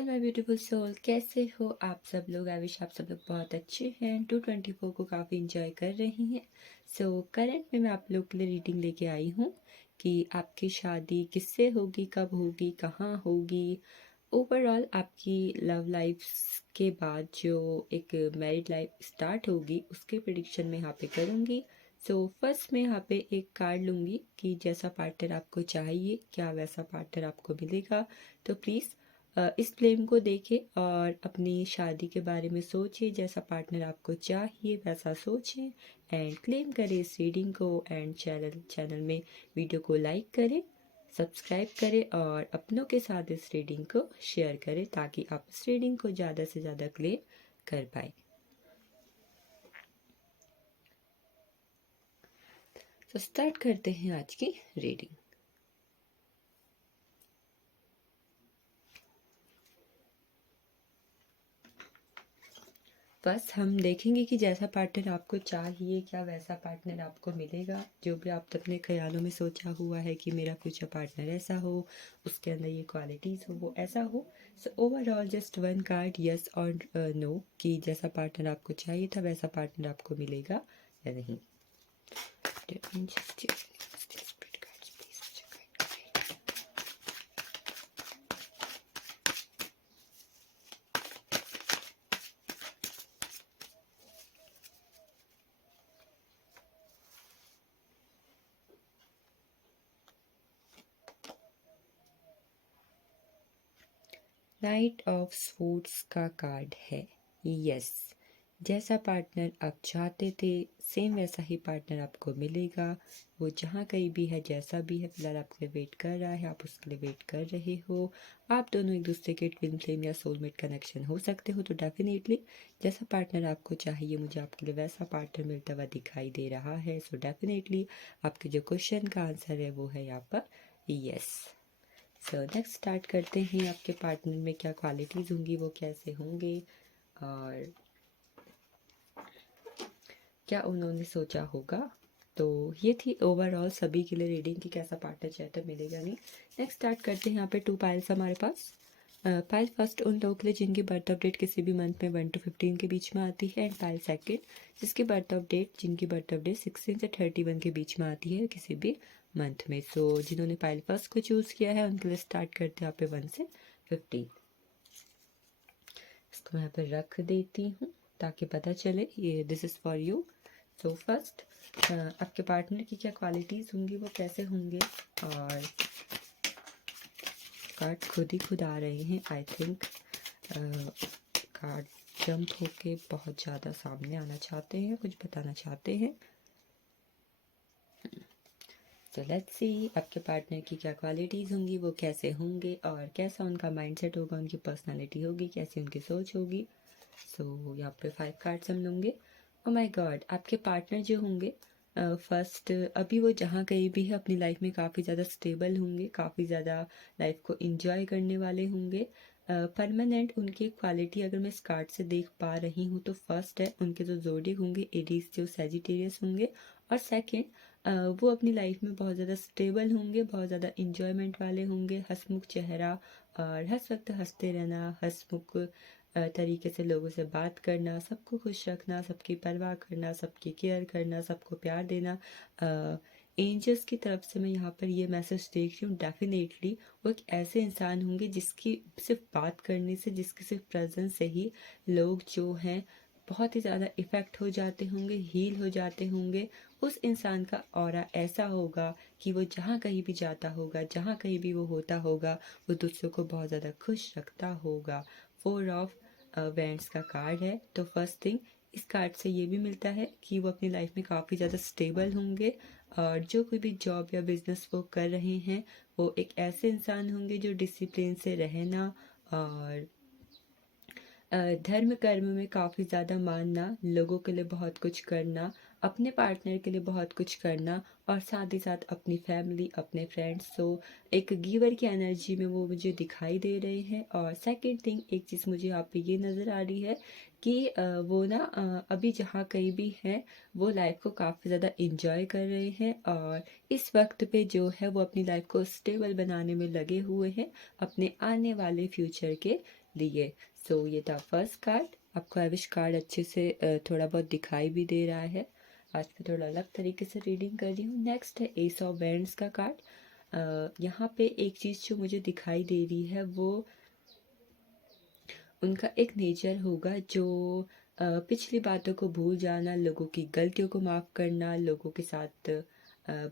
All my beautiful soul, कैसे हो आप सब लोग। आई विश आप सब लोग बहुत अच्छे हैं। 224 को काफ़ी इंजॉय कर रही हैं। सो करंट में मैं आप लोग के लिए रीडिंग लेके आई हूँ कि आपकी शादी किससे होगी, कब होगी, कहाँ होगी। ओवरऑल आपकी लव लाइफ के बाद जो एक मैरिड लाइफ स्टार्ट होगी उसके प्रिडिक्शन में यहाँ पे करूँगी। सो फर्स्ट मैं यहाँ पे एक कार्ड लूँगी कि जैसा पार्टनर आपको चाहिए क्या वैसा पार्टनर आपको मिलेगा। तो प्लीज़ इस फ्लेम को देखें और अपनी शादी के बारे में सोचिए, जैसा पार्टनर आपको चाहिए वैसा सोचें एंड क्लेम करें इस रीडिंग को। एंड चैनल में वीडियो को लाइक करें, सब्सक्राइब करें और अपनों के साथ इस रीडिंग को शेयर करें ताकि आप इस रीडिंग को ज़्यादा से ज़्यादा क्लेम कर पाए। तो स्टार्ट करते हैं आज की रीडिंग। बस हम देखेंगे कि जैसा पार्टनर आपको चाहिए क्या वैसा पार्टनर आपको मिलेगा। जो भी आप अपने ख्यालों में सोचा हुआ है कि मेरा फ्यूचर पार्टनर ऐसा हो, उसके अंदर ये क्वालिटीज़ हो, वो ऐसा हो। So overall just one card, yes और नो, कि जैसा पार्टनर आपको चाहिए था वैसा पार्टनर आपको मिलेगा या नहीं। नाइट ऑफ स्वॉर्ड्स का कार्ड है। यस, जैसा पार्टनर आप चाहते थे सेम वैसा ही पार्टनर आपको मिलेगा। वो जहाँ कहीं भी है, जैसा भी है, फिलहाल आपके लिए वेट कर रहा है, आप उसके लिए वेट कर रहे हो। आप दोनों एक दूसरे के ट्विन फ्लेम या सोलमेट कनेक्शन हो सकते हो। तो डेफिनेटली जैसा पार्टनर आपको चाहिए मुझे आपके लिए वैसा पार्टनर मिलता हुआ दिखाई दे रहा है। सो डेफिनेटली आपके जो क्वेश्चन का आंसर है वो है यहाँ पर यस। सो नेक्स्ट स्टार्ट करते हैं। आपके पार्टनर में क्या क्वालिटीज़ होंगी, वो कैसे होंगे और क्या उन्होंने सोचा होगा। तो ये थी ओवरऑल सभी के लिए रीडिंग की कैसा पार्टनर चाहता मिलेगा नहीं। नेक्स्ट स्टार्ट करते हैं। यहाँ पे 2 पाइल्स हमारे पास। पाइल फर्स्ट उन लोगों के लिए जिनकी बर्थ ऑफ डेट किसी भी मंथ में 1 to 15 के बीच में आती है। एंड पाइल सेकेंड जिनकी बर्थ ऑफ डेट 16 से 31 के बीच में आती है किसी भी मंथ में। सो जिन्होंने पाइल फर्स्ट को चूज़ किया है उनके लिए स्टार्ट करते हैं यहाँ पे 1 से 15। इसको मैं यहाँ पे रख देती हूँ ताकि पता चले ये this is for you. So first आपके पार्टनर की क्या क्वालिटीज़ होंगी, वो कैसे होंगे। और कार्ड खुद ही खुद आ रहे हैं। आई थिंक कार्ड जंप होके बहुत ज़्यादा सामने आना चाहते हैं, कुछ बताना चाहते हैं। तो लेट्स सी आपके पार्टनर की क्या क्वालिटीज़ होंगी, वो कैसे होंगे और कैसा उनका माइंडसेट होगा, उनकी पर्सनालिटी होगी, कैसी उनकी सोच होगी। सो यहाँ पे 5 कार्ड्स हम लेंगे। ओ माय गॉड, आपके पार्टनर जो होंगे फर्स्ट अभी वो जहाँ कहीं भी है अपनी लाइफ में काफ़ी ज़्यादा स्टेबल होंगे, काफ़ी ज़्यादा लाइफ को इंजॉय करने वाले होंगे। परमानेंट उनकी क्वालिटी अगर मैं इस कार्ड से देख पा रही हूँ तो फर्स्ट है उनके जो जोडिक होंगे एरीज जो सैजिटेरियस होंगे। और सेकंड वो अपनी लाइफ में बहुत ज़्यादा स्टेबल होंगे, बहुत ज़्यादा इंजॉयमेंट वाले होंगे, हंसमुख चेहरा और हर वक्त हंसते रहना, हंसमुख तरीके से लोगों से बात करना, सबको खुश रखना, सबकी परवाह करना, सबकी केयर करना, सबको प्यार देना। एंजल्स की तरफ से मैं यहाँ पर ये मैसेज देख रही हूँ। डेफिनेटली वो एक ऐसे इंसान होंगे जिसकी सिर्फ बात करने से, जिसके सिर्फ प्रेजेंस से ही लोग जो हैं बहुत ही ज़्यादा इफ़ेक्ट हो जाते होंगे, हील हो जाते होंगे। उस इंसान का ऑरा ऐसा होगा कि वो जहाँ कहीं भी जाता होगा, जहाँ कहीं भी वो होता होगा, वो दूसरों को बहुत ज़्यादा खुश रखता होगा। 4 ऑफ वेंट्स का कार्ड है। तो फर्स्ट थिंग इस कार्ड से ये भी मिलता है कि वो अपनी लाइफ में काफ़ी ज़्यादा स्टेबल होंगे और जो कोई भी जॉब या बिजनेस वो कर रहे हैं वो एक ऐसे इंसान होंगे जो डिसिप्लिन से रहना और धर्म कर्म में काफ़ी ज़्यादा मानना, लोगों के लिए बहुत कुछ करना, अपने पार्टनर के लिए बहुत कुछ करना और साथ ही साथ अपनी फैमिली, अपने फ्रेंड्स। सो एक गिवर की एनर्जी में वो मुझे दिखाई दे रहे हैं। और सेकंड थिंग एक चीज़ मुझे यहाँ पे ये नज़र आ रही है कि वो ना अभी जहाँ कहीं भी हैं वो लाइफ को काफ़ी ज़्यादा इंजॉय कर रहे हैं और इस वक्त पे जो है वो अपनी लाइफ को स्टेबल बनाने में लगे हुए हैं अपने आने वाले फ्यूचर के लिए। सो ये था फर्स्ट कार्ड। आपको एविश कार्ड अच्छे से थोड़ा बहुत दिखाई भी दे रहा है। आज मैं थोड़ा अलग तरीके से रीडिंग कर रही हूँ। नेक्स्ट है एस ऑफ वैंड्स का कार्ड। यहाँ पे एक चीज़ जो मुझे दिखाई दे रही है वो उनका एक नेचर होगा जो पिछली बातों को भूल जाना, लोगों की गलतियों को माफ़ करना, लोगों के साथ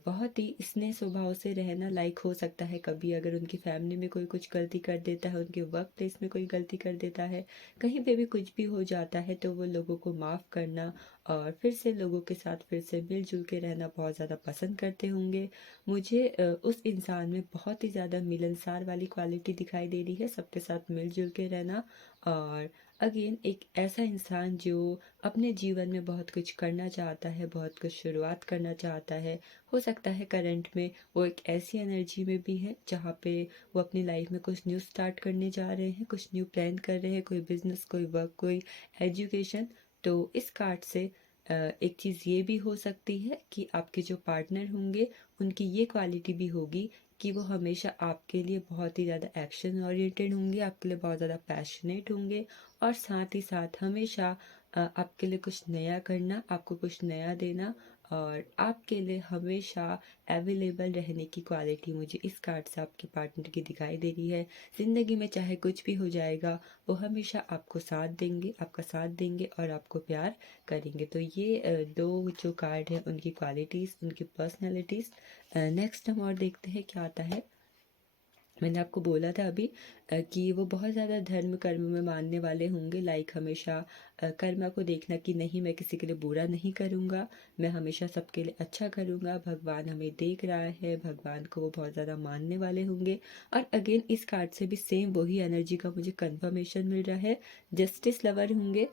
बहुत ही स्नेह स्वभाव से रहना। लाइक हो सकता है कभी अगर उनकी फैमिली में कोई कुछ गलती कर देता है, उनके वर्क प्लेस में कोई गलती कर देता है, कहीं पे भी कुछ भी हो जाता है, तो वो लोगों को माफ़ करना और फिर से लोगों के साथ फिर से मिलजुल के रहना बहुत ज़्यादा पसंद करते होंगे। मुझे उस इंसान में बहुत ही ज़्यादा मिलनसार वाली क्वालिटी दिखाई दे रही है, सबके साथ मिलजुल के रहना। और अगेन एक ऐसा इंसान जो अपने जीवन में बहुत कुछ करना चाहता है, बहुत कुछ शुरुआत करना चाहता है। हो सकता है करंट में वो एक ऐसी एनर्जी में भी है जहाँ पे वो अपनी लाइफ में कुछ न्यू स्टार्ट करने जा रहे हैं, कुछ न्यू प्लान कर रहे हैं, कोई बिजनेस, कोई वर्क, कोई एजुकेशन। तो इस कार्ड से एक चीज़ ये भी हो सकती है कि आपके जो पार्टनर होंगे उनकी ये क्वालिटी भी होगी कि वो हमेशा आपके लिए बहुत ही ज़्यादा एक्शन ओरिएंटेड होंगे, आपके लिए बहुत ज़्यादा पैशनेट होंगे और साथ ही साथ हमेशा आपके लिए कुछ नया करना, आपको कुछ नया देना और आपके लिए हमेशा अवेलेबल रहने की क्वालिटी मुझे इस कार्ड से आपके पार्टनर की दिखाई दे रही है। ज़िंदगी में चाहे कुछ भी हो जाएगा, वो हमेशा आपको साथ देंगे, आपका साथ देंगे और आपको प्यार करेंगे। तो ये दो जो कार्ड हैं उनकी क्वालिटीज़, उनकी पर्सनैलिटीज़। नेक्स्ट हम और देखते हैं क्या आता है। मैंने आपको बोला था अभी कि वो बहुत ज़्यादा धर्म कर्म में मानने वाले होंगे। लाइक हमेशा कर्म को देखना कि नहीं मैं किसी के लिए बुरा नहीं करूँगा, मैं हमेशा सबके लिए अच्छा करूँगा, भगवान हमें देख रहा है, भगवान को वो बहुत ज़्यादा मानने वाले होंगे। और अगेन इस कार्ड से भी सेम वही एनर्जी का मुझे कंफर्मेशन मिल रहा है। जस्टिस लवर होंगे,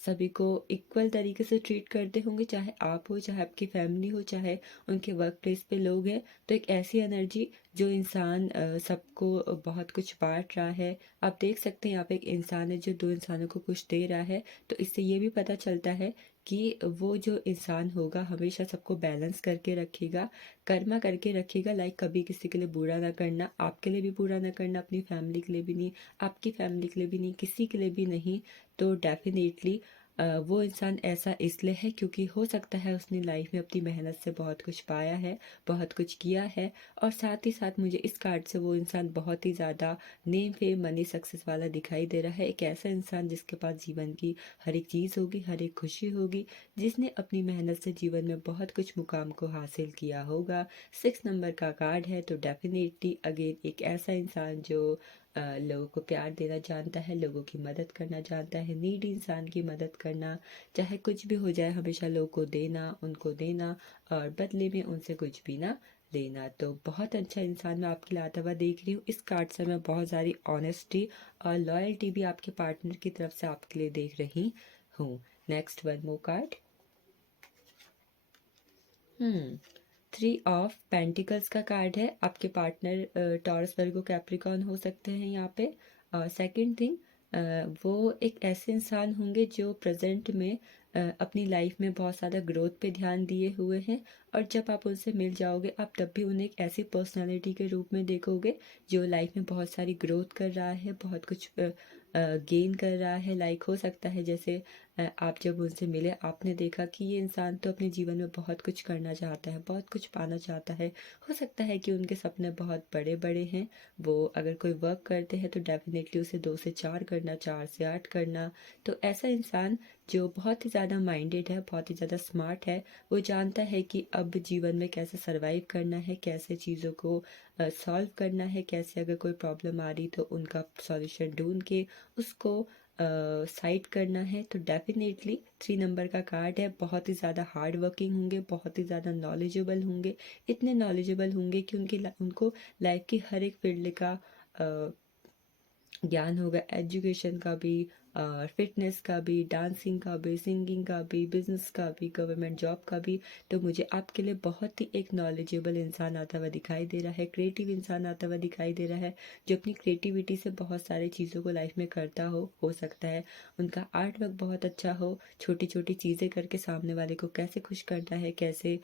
सभी को इक्वल तरीके से ट्रीट करते होंगे, चाहे आप हो, चाहे आपकी फैमिली हो, चाहे उनके वर्क प्लेस पे लोग हैं। तो एक ऐसी एनर्जी जो इंसान सबको बहुत कुछ बांट रहा है। आप देख सकते हैं यहाँ पे एक इंसान है जो दो इंसानों को कुछ दे रहा है। तो इससे ये भी पता चलता है कि वो जो इंसान होगा हमेशा सबको बैलेंस करके रखेगा, कर्मा करके रखेगा। लाइक कभी किसी के लिए बुरा ना करना, आपके लिए भी बुरा ना करना, अपनी फैमिली के लिए भी नहीं, आपकी फैमिली के लिए भी नहीं, किसी के लिए भी नहीं। तो डेफिनेटली वो इंसान ऐसा इसलिए है क्योंकि हो सकता है उसने लाइफ में अपनी मेहनत से बहुत कुछ पाया है, बहुत कुछ किया है। और साथ ही साथ मुझे इस कार्ड से वो इंसान बहुत ही ज़्यादा नेम फेम मनी सक्सेस वाला दिखाई दे रहा है। एक ऐसा इंसान जिसके पास जीवन की हर एक चीज़ होगी, हर एक खुशी होगी, जिसने अपनी मेहनत से जीवन में बहुत कुछ मुकाम को हासिल किया होगा। 6 नंबर का कार्ड है। तो डेफिनेटली अगेन एक ऐसा इंसान जो लोगों को प्यार देना जानता है, लोगों की मदद करना जानता है, नीडी इंसान की मदद करना, चाहे कुछ भी हो जाए हमेशा लोगों को देना, उनको देना और बदले में उनसे कुछ भी ना लेना। तो बहुत अच्छा इंसान मैं आपके लिए आता हुआ देख रही हूँ। इस कार्ड से मैं बहुत सारी ऑनेस्टी और लॉयल्टी भी आपके पार्टनर की तरफ से आपके लिए देख रही हूँ। Next one more card. 3 of pentacles का कार्ड है। आपके पार्टनर टॉरस वर्गो कैप्रिकॉर्न हो सकते हैं यहाँ पे। और सेकंड थिंग, वो एक ऐसे इंसान होंगे जो प्रेजेंट में अपनी लाइफ में बहुत ज़्यादा ग्रोथ पे ध्यान दिए हुए हैं। और जब आप उनसे मिल जाओगे आप तब भी उन्हें एक ऐसी पर्सनालिटी के रूप में देखोगे जो लाइफ में बहुत सारी ग्रोथ कर रहा है, बहुत कुछ गेन कर रहा है। लाइक हो सकता है जैसे आप जब उनसे मिले आपने देखा कि ये इंसान तो अपने जीवन में बहुत कुछ करना चाहता है, बहुत कुछ पाना चाहता है। हो सकता है कि उनके सपने बहुत बड़े बड़े हैं। वो अगर कोई वर्क करते हैं तो डेफिनेटली उसे 2 से 4 करना, 4 से 8 करना। तो ऐसा इंसान जो बहुत ही ज़्यादा माइंडेड है, बहुत ही ज़्यादा स्मार्ट है, वो जानता है कि अब जीवन में कैसे सरवाइव करना है, कैसे चीज़ों को सॉल्व करना है, कैसे अगर कोई प्रॉब्लम आ रही तो उनका सॉल्यूशन ढूंढ के उसको साइट करना है। तो डेफिनेटली 3 नंबर का कार्ड है। बहुत ही ज़्यादा हार्ड वर्किंग होंगे, बहुत ही ज़्यादा नॉलेजेबल होंगे, इतने नॉलेजेबल होंगे कि उनको लाइफ की हर एक फील्ड का अ, ज्ञान होगा, एजुकेशन का भी और फिटनेस का भी, डांसिंग का भी, सिंगिंग का भी, बिजनेस का भी, गवर्नमेंट जॉब का भी। तो मुझे आपके लिए बहुत ही एक नॉलेजेबल इंसान आता हुआ दिखाई दे रहा है, क्रिएटिव इंसान आता हुआ दिखाई दे रहा है जो अपनी क्रिएटिविटी से बहुत सारी चीज़ों को लाइफ में करता हो सकता है उनका आर्ट वर्क बहुत अच्छा हो, छोटी छोटी चीज़ें करके सामने वाले को कैसे खुश करना है, कैसे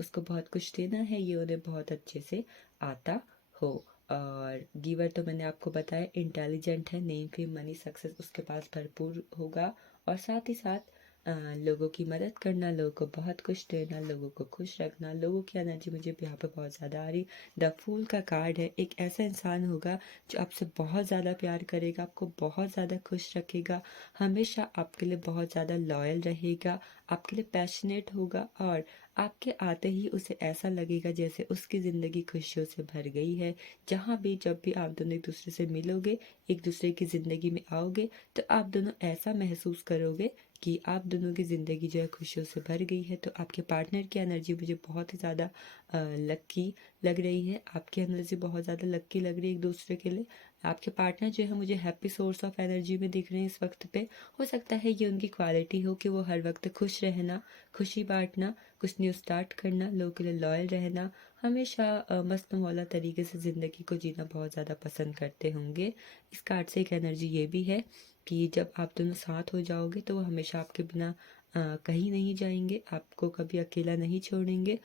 उसको बहुत कुछ देना है, ये उन्हें बहुत अच्छे से आता हो। और गिवर तो मैंने आपको बताया इंटेलिजेंट है, नेम फेम मनी सक्सेस उसके पास भरपूर होगा। और साथ ही साथ लोगों की मदद करना, लोगों को बहुत कुछ देना, लोगों को खुश रखना, लोगों की एनर्जी मुझे यहाँ पे बहुत ज़्यादा आ रही। द फूल का कार्ड है, एक ऐसा इंसान होगा जो आपसे बहुत ज़्यादा प्यार करेगा, आपको बहुत ज़्यादा खुश रखेगा, हमेशा आपके लिए बहुत ज़्यादा लॉयल रहेगा, आपके लिए पैशनेट होगा और आपके आते ही उसे ऐसा लगेगा जैसे उसकी ज़िंदगी खुशियों से भर गई है। जहाँ भी जब भी आप दोनों एक दूसरे से मिलोगे, एक दूसरे की ज़िंदगी में आओगे, तो आप दोनों ऐसा महसूस करोगे कि आप दोनों की ज़िंदगी जो है खुशियों से भर गई है। तो आपके पार्टनर की एनर्जी मुझे बहुत ही ज़्यादा लक्की लग रही है, आपकी एनर्जी बहुत ज़्यादा लक्की लग रही है एक दूसरे के लिए। आपके पार्टनर जो है मुझे हैप्पी सोर्स ऑफ एनर्जी में दिख रहे हैं इस वक्त पे। हो सकता है ये उनकी क्वालिटी हो कि वो हर वक्त खुश रहना, खुशी बांटना, कुछ न्यू स्टार्ट करना, लोगों के लिए लॉयल रहना, हमेशा मस्त मौला तरीके से ज़िंदगी को जीना बहुत ज़्यादा पसंद करते होंगे। इस कार्ड से एक एनर्जी ये भी है कि जब आप दोनों साथ हो जाओगे तो वो हमेशा आपके बिना कहीं नहीं जाएंगे, आपको कभी अकेला नहीं छोड़ेंगे।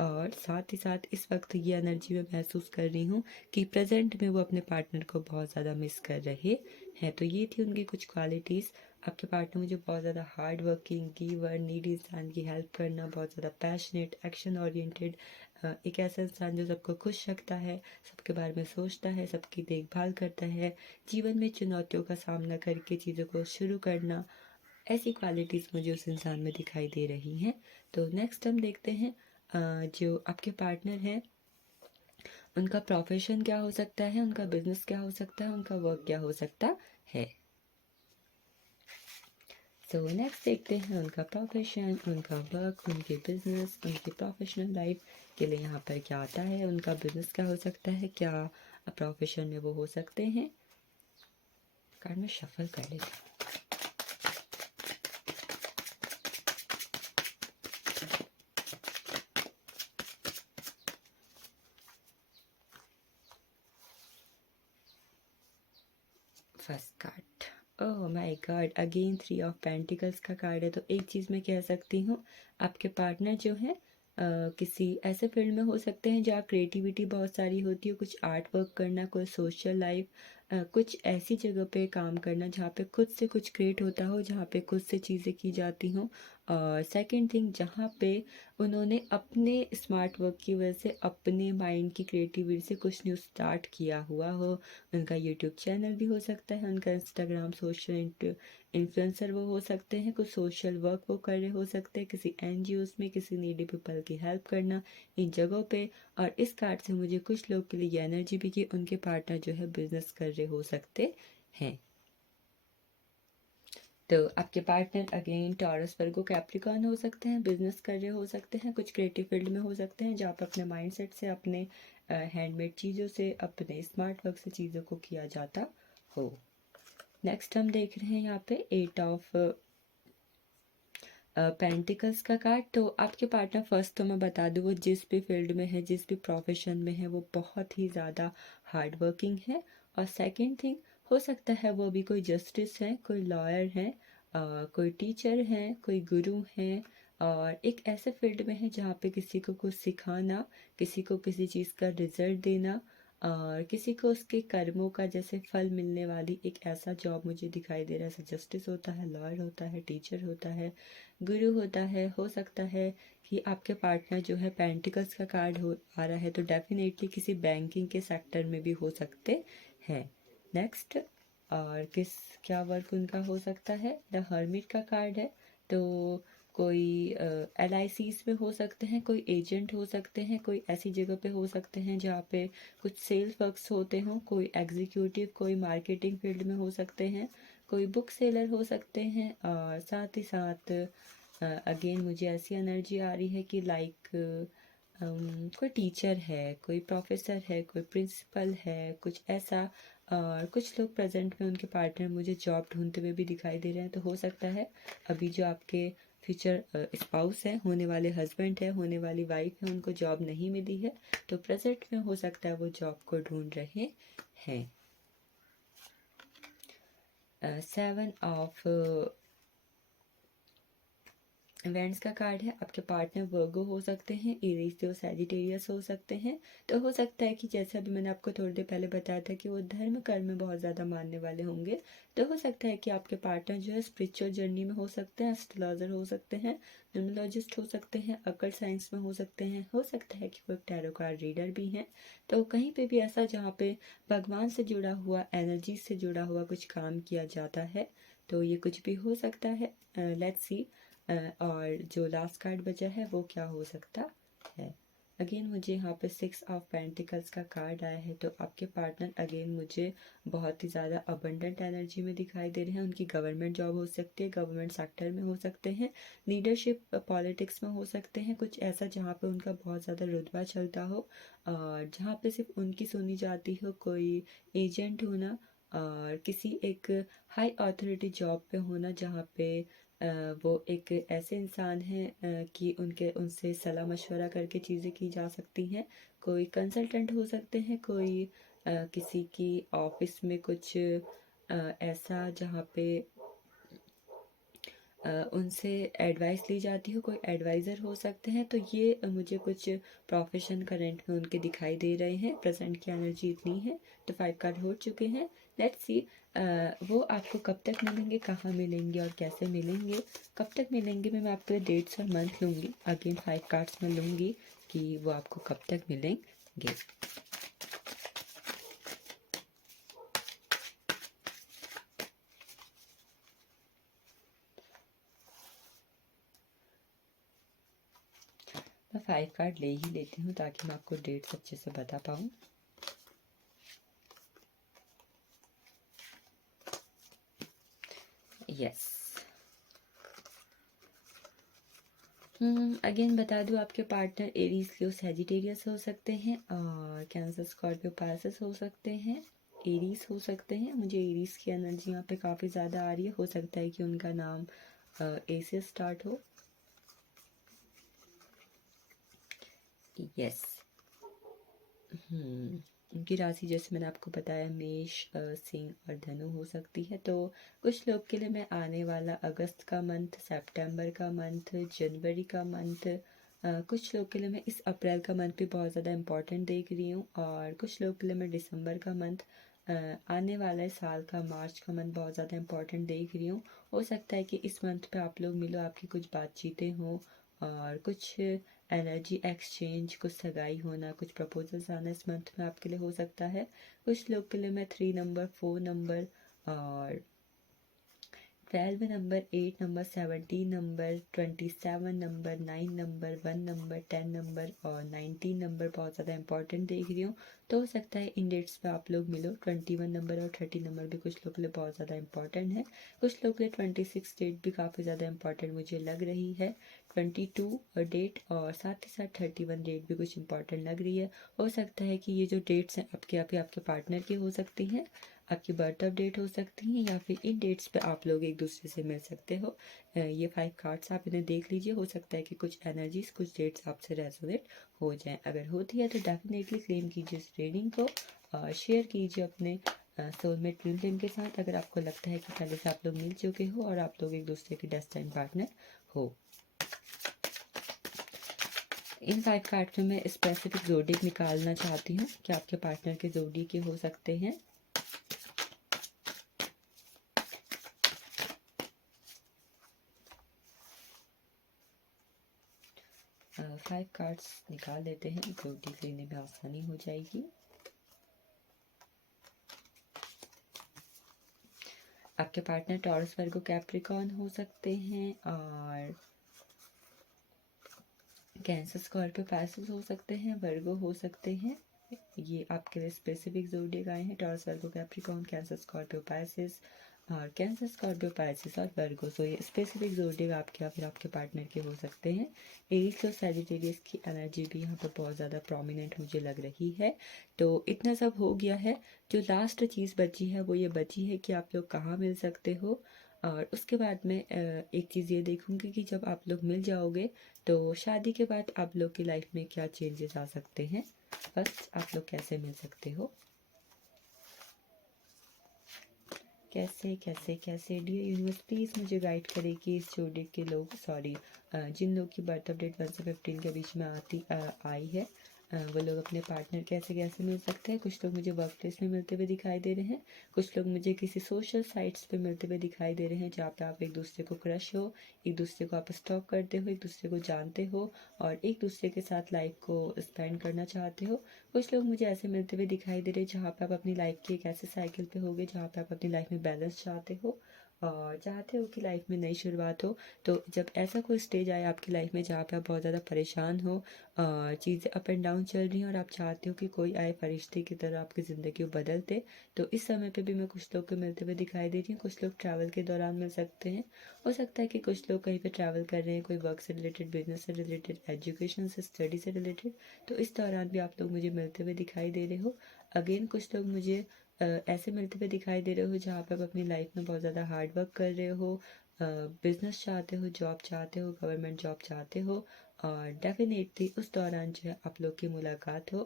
और साथ ही साथ इस वक्त ये एनर्जी मैं महसूस कर रही हूँ कि प्रेजेंट में वो अपने पार्टनर को बहुत ज़्यादा मिस कर रहे हैं। तो ये थी उनकी कुछ क्वालिटीज़। आपके पार्टनर मुझे बहुत ज़्यादा हार्ड वर्किंग, गिवर, नीडी इंसान की हेल्प करना, बहुत ज़्यादा पैशनेट, एक्शन ओरिएंटेड, एक ऐसा इंसान जो सबको खुश रखता है, सबके बारे में सोचता है, सबकी देखभाल करता है, जीवन में चुनौतियों का सामना करके चीज़ों को शुरू करना, ऐसी क्वालिटीज़ मुझे उस इंसान में दिखाई दे रही हैं। तो नेक्स्ट हम देखते हैं जो आपके पार्टनर हैं उनका प्रोफेशन क्या हो सकता है, उनका बिजनेस क्या हो सकता है, उनका वर्क क्या हो सकता है। सो नेक्स्ट देखते हैं उनका प्रोफेशन, उनका वर्क, उनके बिजनेस, उनकी प्रोफेशनल लाइफ के लिए यहाँ पर क्या आता है, उनका बिजनेस क्या हो सकता है, क्या प्रोफेशन में वो हो सकते हैं। कार्ड में शफल कर लेते हैं। First card, oh my God, again 3 of pentacles का कार्ड है। तो एक चीज़ मैं कह सकती हूँ, आपके पार्टनर जो है किसी ऐसे फील्ड में हो सकते हैं जहाँ क्रिएटिविटी बहुत सारी होती है, कुछ आर्ट वर्क करना, कोई सोशल लाइफ, कुछ ऐसी जगह पे काम करना जहाँ पे खुद से कुछ क्रिएट होता हो, जहाँ पे खुद से चीज़ें की जाती हों। और सेकंड थिंग, जहाँ पे उन्होंने अपने स्मार्ट वर्क की वजह से अपने माइंड की क्रिएटिविटी से कुछ न्यू स्टार्ट किया हुआ हो। उनका यूट्यूब चैनल भी हो सकता है, उनका इंस्टाग्राम सोशल इन्फ्लुएंसर वो हो सकते हैं, कुछ सोशल वर्क वो कर रहे हो सकते हैं, किसी एनजीओज में किसी नीडी पीपल की हेल्प करना इन जगहों पे। और इस कार्ड से मुझे कुछ लोग के लिए ये एनर्जी भी कि उनके पार्टनर जो है बिजनेस कर रहे हो सकते हैं। तो आपके पार्टनर अगेन टॉरस, वर्गो, कैप्रिकॉर्न हो सकते हैं, बिजनेस कर रहे हो सकते हैं, कुछ क्रिएटिव फील्ड में हो सकते हैं जहाँ पर अपने माइंडसेट से, अपने हैंडमेड चीज़ों से, अपने स्मार्ट वर्क से चीज़ों को किया जाता हो। नेक्स्ट हम देख रहे हैं यहाँ पे 8 ऑफ पेंटिकल्स का कार्ड। तो आपके पार्टनर, फर्स्ट तो मैं बता दूँ, वो जिस भी फील्ड में है, जिस भी प्रोफेशन में है, वो बहुत ही ज़्यादा हार्ड वर्किंग है। और सेकंड थिंग, हो सकता है वो भी कोई जस्टिस है, कोई लॉयर है, कोई टीचर है, कोई गुरु है, और एक ऐसे फील्ड में है जहाँ पे किसी को कुछ सिखाना, किसी को किसी चीज़ का रिजल्ट देना, और किसी को उसके कर्मों का जैसे फल मिलने वाली एक ऐसा जॉब मुझे दिखाई दे रहा है। जैसे जस्टिस होता है, लॉयर होता है, टीचर होता है, गुरु होता है। हो सकता है कि आपके पार्टनर जो है, पेंटिकल्स का कार्ड हो आ रहा है तो डेफिनेटली किसी बैंकिंग के सेक्टर में भी हो सकते हैं। नेक्स्ट, और क्या वर्क उनका हो सकता है, द हर्मिट का कार्ड है। तो कोई LICs में हो सकते हैं, कोई एजेंट हो सकते हैं, कोई ऐसी जगह पे हो सकते हैं जहाँ पे कुछ सेल्स वर्क्स होते हों, कोई एग्जीक्यूटिव, कोई मार्केटिंग फील्ड में हो सकते हैं, कोई बुक सेलर हो सकते हैं। और साथ ही साथ अगेन मुझे ऐसी एनर्जी आ रही है कि लाइक कोई टीचर है, कोई प्रोफेसर है, कोई प्रिंसिपल है, कुछ ऐसा। और कुछ लोग प्रेजेंट में उनके पार्टनर मुझे जॉब ढूंढते हुए भी दिखाई दे रहे हैं। तो हो सकता है अभी जो आपके फ्यूचर स्पाउस है, होने वाले हस्बैंड है, होने वाली वाइफ है, उनको जॉब नहीं मिली है, तो प्रेजेंट में हो सकता है वो जॉब को ढूंढ रहे हैं। 7 ऑफ वेंस का कार्ड है। आपके पार्टनर वर्गो हो सकते हैं, एरीज और सैजिटेरियस हो सकते हैं। तो हो सकता है कि जैसा अभी मैंने आपको थोड़ी देर पहले बताया था कि वो धर्म कर्म में बहुत ज़्यादा मानने वाले होंगे। तो हो सकता है कि आपके पार्टनर जो है स्पिरिचुअल जर्नी में हो सकते हैं, एस्ट्रोलॉजर हो सकते हैं, न्यूमरोलॉजिस्ट हो सकते हैं, अकल्ट साइंस में हो सकते हैं। हो सकता है कि वो एक टैरो कार्ड रीडर भी हैं। तो कहीं पे भी ऐसा जहाँ पे भगवान से जुड़ा हुआ, एनर्जी से जुड़ा हुआ कुछ काम किया जाता है, तो ये कुछ भी हो सकता है। Let's see. और जो लास्ट कार्ड बचा है वो क्या हो सकता है। अगेन मुझे यहाँ पे 6 ऑफ पेंटिकल्स का कार्ड आया है। तो आपके पार्टनर अगेन मुझे बहुत ही ज़्यादा अबंडेंट एनर्जी में दिखाई दे रहे हैं। उनकी गवर्नमेंट जॉब हो सकती है, गवर्नमेंट सेक्टर में हो सकते हैं, लीडरशिप पॉलिटिक्स में हो सकते हैं, कुछ ऐसा जहाँ पे उनका बहुत ज़्यादा रुतबा चलता हो और जहाँ पे सिर्फ उनकी सुनी जाती हो, कोई एजेंट होना और किसी एक हाई अथॉरिटी जॉब पे होना जहाँ पे वो एक ऐसे इंसान हैं कि उनसे सलाह मशवरा करके चीज़ें की जा सकती हैं। कोई कंसल्टेंट हो सकते हैं, कोई किसी की ऑफिस में कुछ ऐसा जहाँ पे उनसे एडवाइस ली जाती हो, कोई एडवाइज़र हो सकते हैं। तो ये मुझे कुछ प्रोफेशन करंट में उनके दिखाई दे रहे हैं। प्रेजेंट की एनर्जी इतनी है। तो 5 कार्ड हो चुके हैं। लेट्स सी वो आपको कब तक मिलेंगे, कहाँ मिलेंगे और कैसे मिलेंगे। कब तक मिलेंगे मैं आपके डेट्स और मंथ लूँगी। अगेन 5 कार्ड्स में लूँगी कि वो आपको कब तक मिलेंगे। मैं 5 कार्ड ले ही लेती हूँ ताकि मैं आपको डेट्स अच्छे से बता पाऊँ। यस। अगेन बता दूँ आपके पार्टनर एरीज लियो सैजिटेरियस हो सकते हैं और कैंसर स्कॉर्पियो पाइसेस हो सकते हैं, एरीज हो सकते हैं। मुझे एरीज की एनर्जी यहाँ पे काफ़ी ज़्यादा आ रही है। हो सकता है कि उनका नाम ए से स्टार्ट हो। यस। उनकी राशि जैसे मैंने आपको बताया मेष, सिंह और धनु हो सकती है। तो कुछ लोग के लिए मैं आने वाला अगस्त का मंथ, सितंबर का मंथ, जनवरी का मंथ, कुछ लोग के लिए मैं इस अप्रैल का मंथ भी बहुत ज़्यादा इम्पोर्टेंट देख रही हूँ और कुछ लोग के लिए मैं दिसंबर का मंथ, आने वाले साल का मार्च का मंथ बहुत ज़्यादा इम्पोर्टेंट देख रही हूँ। हो सकता है कि इस मंथ पे आप लोग मिलो, आपकी कुछ बातचीतें हों और कुछ एनर्जी एक्सचेंज, कुछ सगाई होना, कुछ प्रपोजल्स आना इस मंथ में आपके लिए हो सकता है। कुछ लोग के लिए मैं 3 नंबर, 4 नंबर और 12 number, 8 number, 17 number, 27 number, 9 number, 1 number, 10 number और 19 नंबर बहुत ज़्यादा इंपॉर्टेंट देख रही हूँ। तो हो सकता है इन डेट्स पे आप लोग मिलो। 21 नंबर और 30 नंबर भी कुछ लोग के लिए बहुत ज़्यादा इंपॉर्टेंट है। कुछ लोग के लिए 26 डेट भी काफ़ी ज़्यादा इंपॉर्टेंट मुझे लग रही है। 22 डेट और साथ ही साथ 31 डेट भी कुछ इंपॉर्टेंट लग रही है। हो सकता है कि ये जो डेट्स हैं आपके पार्टनर की हो सकती हैं, आपकी बर्थ ऑफ डेट हो सकती हैं या फिर इन डेट्स पे आप लोग एक दूसरे से मिल सकते हो। ये 5 कार्ड्स आप इन्हें देख लीजिए। हो सकता है कि कुछ एनर्जीज, कुछ डेट्स आपसे रेजोनेट हो जाएं। अगर होती है तो डेफिनेटली क्लेम कीजिए इस रीडिंग को और शेयर कीजिए अपने सोलमेट ट्विन फ्लेम के साथ। अगर आपको लगता है कि पहले से आप लोग मिल चुके हो और आप लोग एक दूसरे के डेस्टिनी पार्टनर हो। इन 5 कार्ड्स में मैं स्पेसिफिक जोड़ी निकालना चाहती हूँ कि आपके पार्टनर के जोड़ी के हो सकते हैं। 5 कार्ड्स निकाल लेते हैं, जोड़ी लेने में आसानी हो जाएगी। आपके पार्टनर टॉरस, वर्गो, कैप्रिकॉर्न हो सकते हैं और कैंसर, स्कॉर्पियो, पाइसेस हो सकते हैं, वर्गो हो सकते हैं। ये आपके लिए स्पेसिफिक जोडिएक आए हैं। टॉरस, वर्गो, कैप्रिकॉर्न, कैंसर, स्कॉर्पियो, पाइसेस और कैंसर, स्कॉर्पियो, पाइसेस और वर्गो। सो ये स्पेसिफिक जोडिएक आपके या फिर आपके पार्टनर के हो सकते हैं। एरीज और सैजिटेरियस की एनर्जी भी यहाँ पर बहुत ज़्यादा प्रोमिनेंट मुझे लग रही है। तो इतना सब हो गया है। जो लास्ट चीज़ बची है वो ये बची है कि आप लोग कहाँ मिल सकते हो। और उसके बाद मैं एक चीज़ ये देखूँगी कि जब आप लोग मिल जाओगे तो शादी के बाद आप लोग की लाइफ में क्या चेंजेस आ सकते हैं। फर्स्ट आप लोग कैसे मिल सकते हो, कैसे कैसे कैसे डियर यूनिवर्स प्लीज़ मुझे गाइड करे कि इस जोड़े के लोग जिन लोग की बर्थ ऑफ डेट 1 से 15 के बीच में आई है, वो लोग अपने पार्टनर कैसे कैसे मिल सकते हैं। कुछ लोग मुझे वर्क प्लेस में मिलते हुए दिखाई दे रहे हैं, कुछ लोग मुझे किसी सोशल साइट्स पे मिलते हुए दिखाई दे रहे हैं जहाँ पे आप एक दूसरे को क्रश हो, एक दूसरे को आप स्टॉक करते हो, एक दूसरे को जानते हो और एक दूसरे के साथ लाइफ को स्पेंड करना चाहते हो। कुछ लोग मुझे ऐसे मिलते हुए दिखाई दे रहे हैं जहाँ पे आप अपनी लाइफ की एक ऐसे साइकिल पे होगे जहाँ पे आप अपनी लाइफ में बैलेंस चाहते हो और चाहते हो कि लाइफ में नई शुरुआत हो। तो जब ऐसा कोई स्टेज आए आपकी लाइफ में जहाँ पे आप बहुत ज़्यादा परेशान हो, चीज़ें अप एंड डाउन चल रही हैं और आप चाहते हो कि कोई आए फरिश्ते की तरह आपकी ज़िंदगी को बदल दे, तो इस समय पे भी मैं कुछ लोग को मिलते हुए दिखाई दे रही हूँ। कुछ लोग ट्रैवल के दौरान मिल सकते हैं, हो सकता है कि कुछ लोग कहीं पे ट्रैवल कर रहे हैं, कोई वर्क से रिलेटेड, बिजनेस से रिलेटेड, एजुकेशन से, स्टडी से रिलेटेड, तो इस दौरान भी आप लोग मुझे मिलते हुए दिखाई दे रहे हो। अगेन कुछ लोग मुझे ऐसे मिलते हुए दिखाई दे रहे हो जहाँ पे आप अपनी लाइफ में बहुत ज़्यादा हार्ड वर्क कर रहे हो, बिजनेस चाहते हो, जॉब चाहते हो, गवर्नमेंट जॉब चाहते हो और डेफिनेटली उस दौरान जो है आप लोग की मुलाकात हो।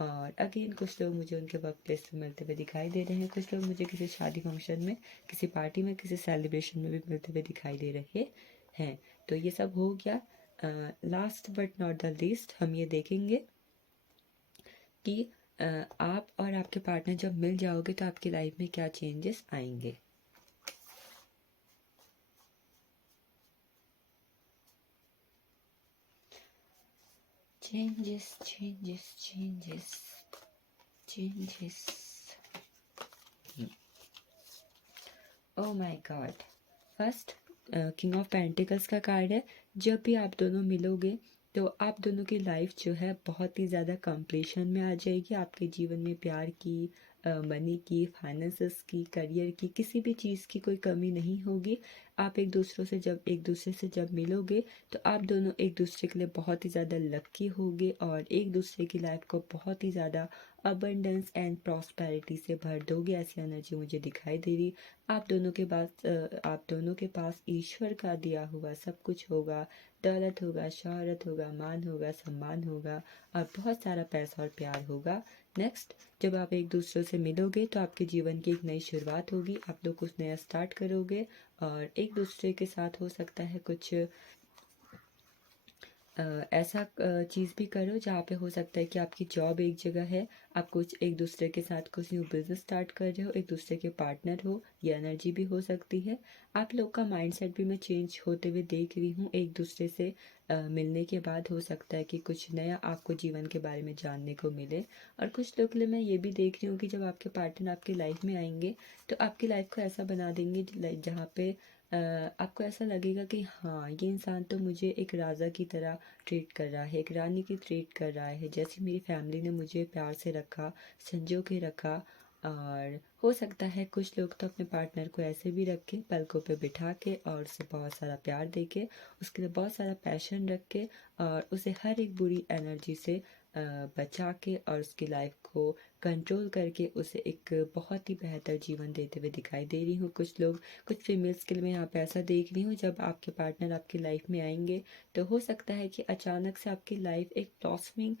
और अगेन कुछ लोग मुझे उनके वर्क प्लेस पे मिलते हुए दिखाई दे रहे हैं, कुछ लोग मुझे किसी शादी फंक्शन में, किसी पार्टी में, किसी सेलिब्रेशन में भी मिलते हुए दिखाई दे रहे हैं। तो ये सब हो गया। Last but not the least हम ये देखेंगे कि आप और आपके पार्टनर जब मिल जाओगे तो आपकी लाइफ में क्या चेंजेस आएंगे। Changes changes changes changes. Oh my God, first king of pentacles का कार्ड है। जब भी आप दोनों मिलोगे तो आप दोनों की लाइफ जो है बहुत ही ज़्यादा कंप्लीशन में आ जाएगी। आपके जीवन में प्यार की, मनी की, फाइनेंसेस की, करियर की, किसी भी चीज़ की कोई कमी नहीं होगी। आप एक दूसरे से जब मिलोगे तो आप दोनों एक दूसरे के लिए बहुत ही ज़्यादा लकी होगे और एक दूसरे की लाइफ को बहुत ही ज़्यादा अबंडेंस एंड प्रॉस्पेरिटी से भर दोगे। ऐसी एनर्जी मुझे दिखाई दे रही। आप दोनों के पास ईश्वर का दिया हुआ सब कुछ होगा, दौलत होगा, शोहरत होगा, मान होगा, सम्मान होगा और बहुत सारा पैसा और प्यार होगा। नेक्स्ट, जब आप एक दूसरे से मिलोगे तो आपके जीवन की एक नई शुरुआत होगी, आप लोग कुछ नया स्टार्ट करोगे और एक दूसरे के साथ हो सकता है कुछ ऐसा चीज़ भी करो जहाँ पे हो सकता है कि आपकी जॉब एक जगह है, आप कुछ एक दूसरे के साथ कुछ न्यू बिजनेस स्टार्ट कर रहे हो, एक दूसरे के पार्टनर हो, ये एनर्जी भी हो सकती है। आप लोग का माइंडसेट भी मैं चेंज होते हुए देख रही हूँ। एक दूसरे से मिलने के बाद हो सकता है कि कुछ नया आपको जीवन के बारे में जानने को मिले। और कुछ लोग के लिए मैं ये भी देख रही हूँ कि जब आपके पार्टनर आपकी लाइफ में आएंगे तो आपकी लाइफ को ऐसा बना देंगे जहाँ पे आपको ऐसा लगेगा कि हाँ, ये इंसान तो मुझे एक राजा की तरह ट्रीट कर रहा है, एक रानी की ट्रीट कर रहा है, जैसे मेरी फैमिली ने मुझे प्यार से रखा, संजो के रखा। और हो सकता है कुछ लोग तो अपने पार्टनर को ऐसे भी रखें, पलकों पे बिठा के और उसे बहुत सारा प्यार दे के, उसके लिए बहुत सारा पैशन रख के और उसे हर एक बुरी एनर्जी से बचा के और उसकी लाइफ को कंट्रोल करके उसे एक बहुत ही बेहतर जीवन देते हुए दिखाई दे रही हूँ। कुछ फीमेल्स के लिए मैं यहाँ पे ऐसा देख रही हूँ, जब आपके पार्टनर आपकी लाइफ में आएंगे तो हो सकता है कि अचानक से आपकी लाइफ एक ब्लॉसमिंग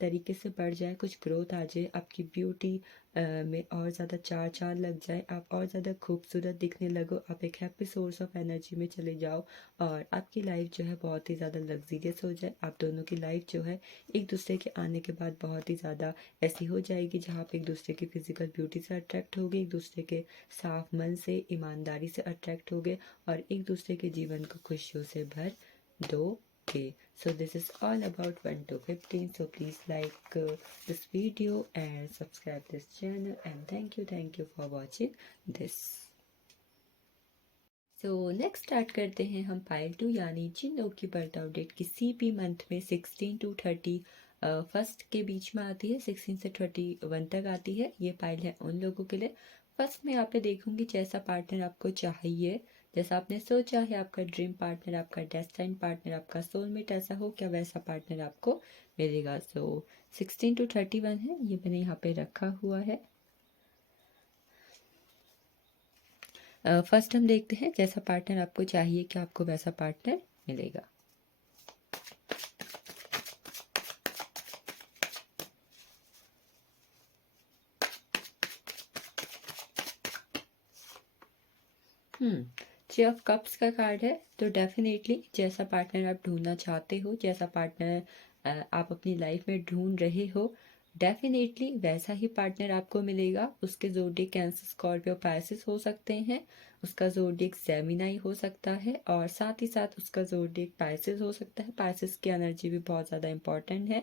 तरीके से बढ़ जाए, कुछ ग्रोथ आ जाए, आपकी ब्यूटी में और ज़्यादा चार चांद लग जाए, आप और ज़्यादा खूबसूरत दिखने लगो, आप एक हैप्पी सोर्स ऑफ एनर्जी में चले जाओ और आपकी लाइफ जो है बहुत ही ज़्यादा लग्जीरियस हो जाए। आप दोनों की लाइफ जो है एक दूसरे के आने के बाद बहुत ही ज़्यादा ऐसी हो जाएगी जहाँ आप एक दूसरे की फिजिकल ब्यूटी से अट्रैक्ट होगे, एक दूसरे के साफ मन से, ईमानदारी से अट्रैक्ट होगे और एक दूसरे के जीवन को खुशियों से भर दोगे। So this is all about 1 to 15. So please like this video and subscribe this channel and thank you for watching this. So next start करते हैं हम पाइल 2, यानी जिन लोग की बर्थ आउट डेट किसी भी मंथ में 16 to 30 फर्स्ट के बीच में आती है, 16 से 31 तक आती है, ये पाइल है उन लोगों के लिए। फर्स्ट मैं यहाँ पे देखूंगी जैसा पार्टनर आपको चाहिए, जैसा आपने सोचा है, आपका ड्रीम पार्टनर, आपका डेस्टाइन पार्टनर, आपका सोलमेट ऐसा हो क्या, वैसा पार्टनर आपको मिलेगा। सो 16 to 31 है, ये मैंने यहाँ पे रखा हुआ है। फर्स्ट हम देखते हैं जैसा पार्टनर आपको चाहिए कि आपको वैसा पार्टनर मिलेगा। थ्री ऑफ कप्स का कार्ड है, तो डेफिनेटली जैसा पार्टनर आप ढूंढना चाहते हो, जैसा पार्टनर आप अपनी लाइफ में ढूंढ रहे हो, डेफिनेटली वैसा ही पार्टनर आपको मिलेगा। उसके ज़ोडिएक कैंसर, स्कॉर्पियो, पाइसेस हो सकते हैं, उसका ज़ोडिएक जेमिनी हो सकता है, और साथ ही साथ उसका ज़ोडिएक पाइसेस हो सकता है। पाइसेस की एनर्जी भी बहुत ज़्यादा इंपॉर्टेंट है।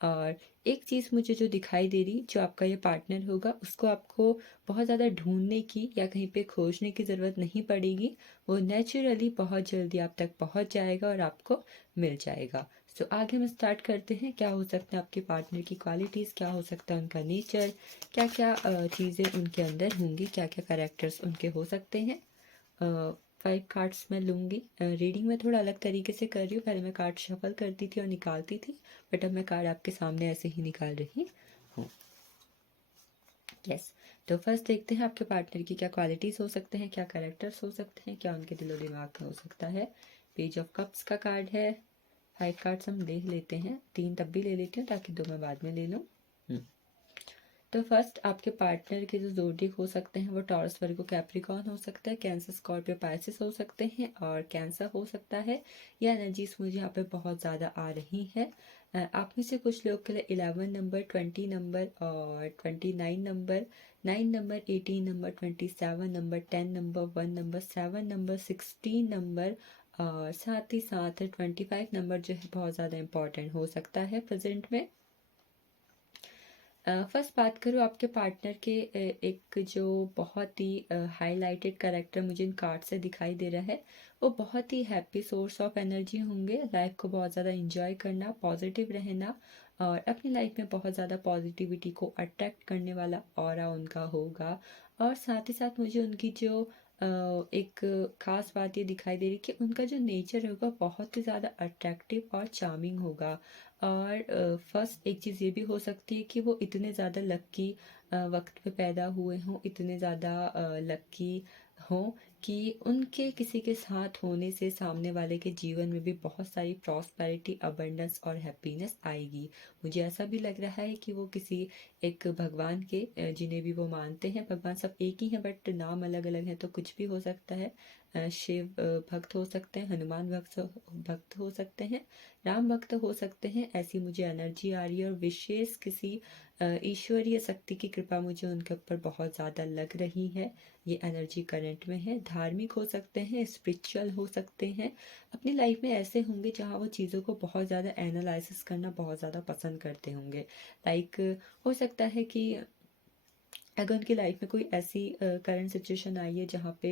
और एक चीज़ मुझे जो दिखाई दे रही, जो आपका ये पार्टनर होगा, उसको आपको बहुत ज़्यादा ढूंढने की या कहीं पे खोजने की ज़रूरत नहीं पड़ेगी। वो नेचुरली बहुत जल्दी आप तक पहुंच जाएगा और आपको मिल जाएगा। सो आगे हम स्टार्ट करते हैं। क्या हो सकता है आपके पार्टनर की क्वालिटीज़, क्या हो सकता है उनका नेचर, क्या क्या चीज़ें उनके अंदर होंगी, क्या क्या कैरेक्टर्स उनके हो सकते हैं। 5 कार्ड्स मैं लूँगी। रीडिंग में थोड़ा अलग तरीके से कर रही हूँ। पहले मैं कार्ड शफल करती थी और निकालती थी, बट अब मैं कार्ड आपके सामने ऐसे ही निकाल रही हूँ। यस, तो फर्स्ट देखते हैं आपके पार्टनर की क्या क्वालिटीज़ हो सकते हैं, क्या कैरेक्टर्स हो सकते हैं, क्या उनके दिलो दिमाग में हो सकता है। पेज ऑफ कप्स का कार्ड है। 5 कार्ड्स हम देख लेते हैं, 3 तब भी ले लेती हूँ ताकि 2 मैं बाद में ले लूँ। तो फर्स्ट आपके पार्टनर के जो ज़ोडिएक हो सकते हैं वो टॉरस, वर्गो, कैप्रिकॉर्न हो सकता है, कैंसर, स्कॉर्पियो, पाइसेस हो सकते हैं, और कैंसर हो सकता है। ये एनर्जीज मुझे यहाँ पे बहुत ज़्यादा आ रही है। आप में से कुछ लोग के लिए 11 नंबर, 20 नंबर और 29 number, 9 number, 18 number, 27 number, 10 number, 1 number, 7 number, 16 number और साथ ही साथ 25 नंबर जो है बहुत ज़्यादा इंपॉर्टेंट हो सकता है प्रेजेंट में। फर्स्ट बात करूँ आपके पार्टनर के, एक जो बहुत ही हाईलाइटेड कैरेक्टर मुझे इन कार्ड से दिखाई दे रहा है, वो बहुत ही हैप्पी सोर्स ऑफ एनर्जी होंगे। लाइफ को बहुत ज़्यादा इंजॉय करना, पॉजिटिव रहना और अपनी लाइफ में बहुत ज़्यादा पॉजिटिविटी को अट्रैक्ट करने वाला ऑरा उनका होगा। और साथ ही साथ मुझे उनकी जो एक ख़ास बात ये दिखाई दे रही कि उनका जो नेचर होगा बहुत ही ज़्यादा अट्रैक्टिव और चार्मिंग होगा। और फर्स्ट एक चीज़ ये भी हो सकती है कि वो इतने ज़्यादा लकी वक्त पे पैदा हुए हों, इतने ज़्यादा लकी हों कि उनके किसी के साथ होने से सामने वाले के जीवन में भी बहुत सारी प्रॉस्पेरिटी, अबंडेंस और हैप्पीनेस आएगी। मुझे ऐसा भी लग रहा है कि वो किसी एक भगवान के, जिन्हें भी वो मानते हैं, भगवान सब एक ही हैं बट नाम अलग अलग हैं, तो कुछ भी हो सकता है। शिव भक्त हो सकते हैं, हनुमान भक्त हो सकते हैं, राम भक्त हो सकते हैं। ऐसी मुझे एनर्जी आ रही है और विशेष किसी ईश्वरीय शक्ति की कृपा मुझे उनके ऊपर बहुत ज़्यादा लग रही है। ये एनर्जी करंट में है। धार्मिक हो सकते हैं, स्पिरिचुअल हो सकते हैं। अपनी लाइफ में ऐसे होंगे जहाँ वो चीज़ों को बहुत ज़्यादा एनालिसिस करना बहुत ज़्यादा पसंद करते होंगे। लाइक हो सकता है कि अगर उनकी लाइफ में कोई ऐसी करंट सिचुएशन आई है जहाँ पे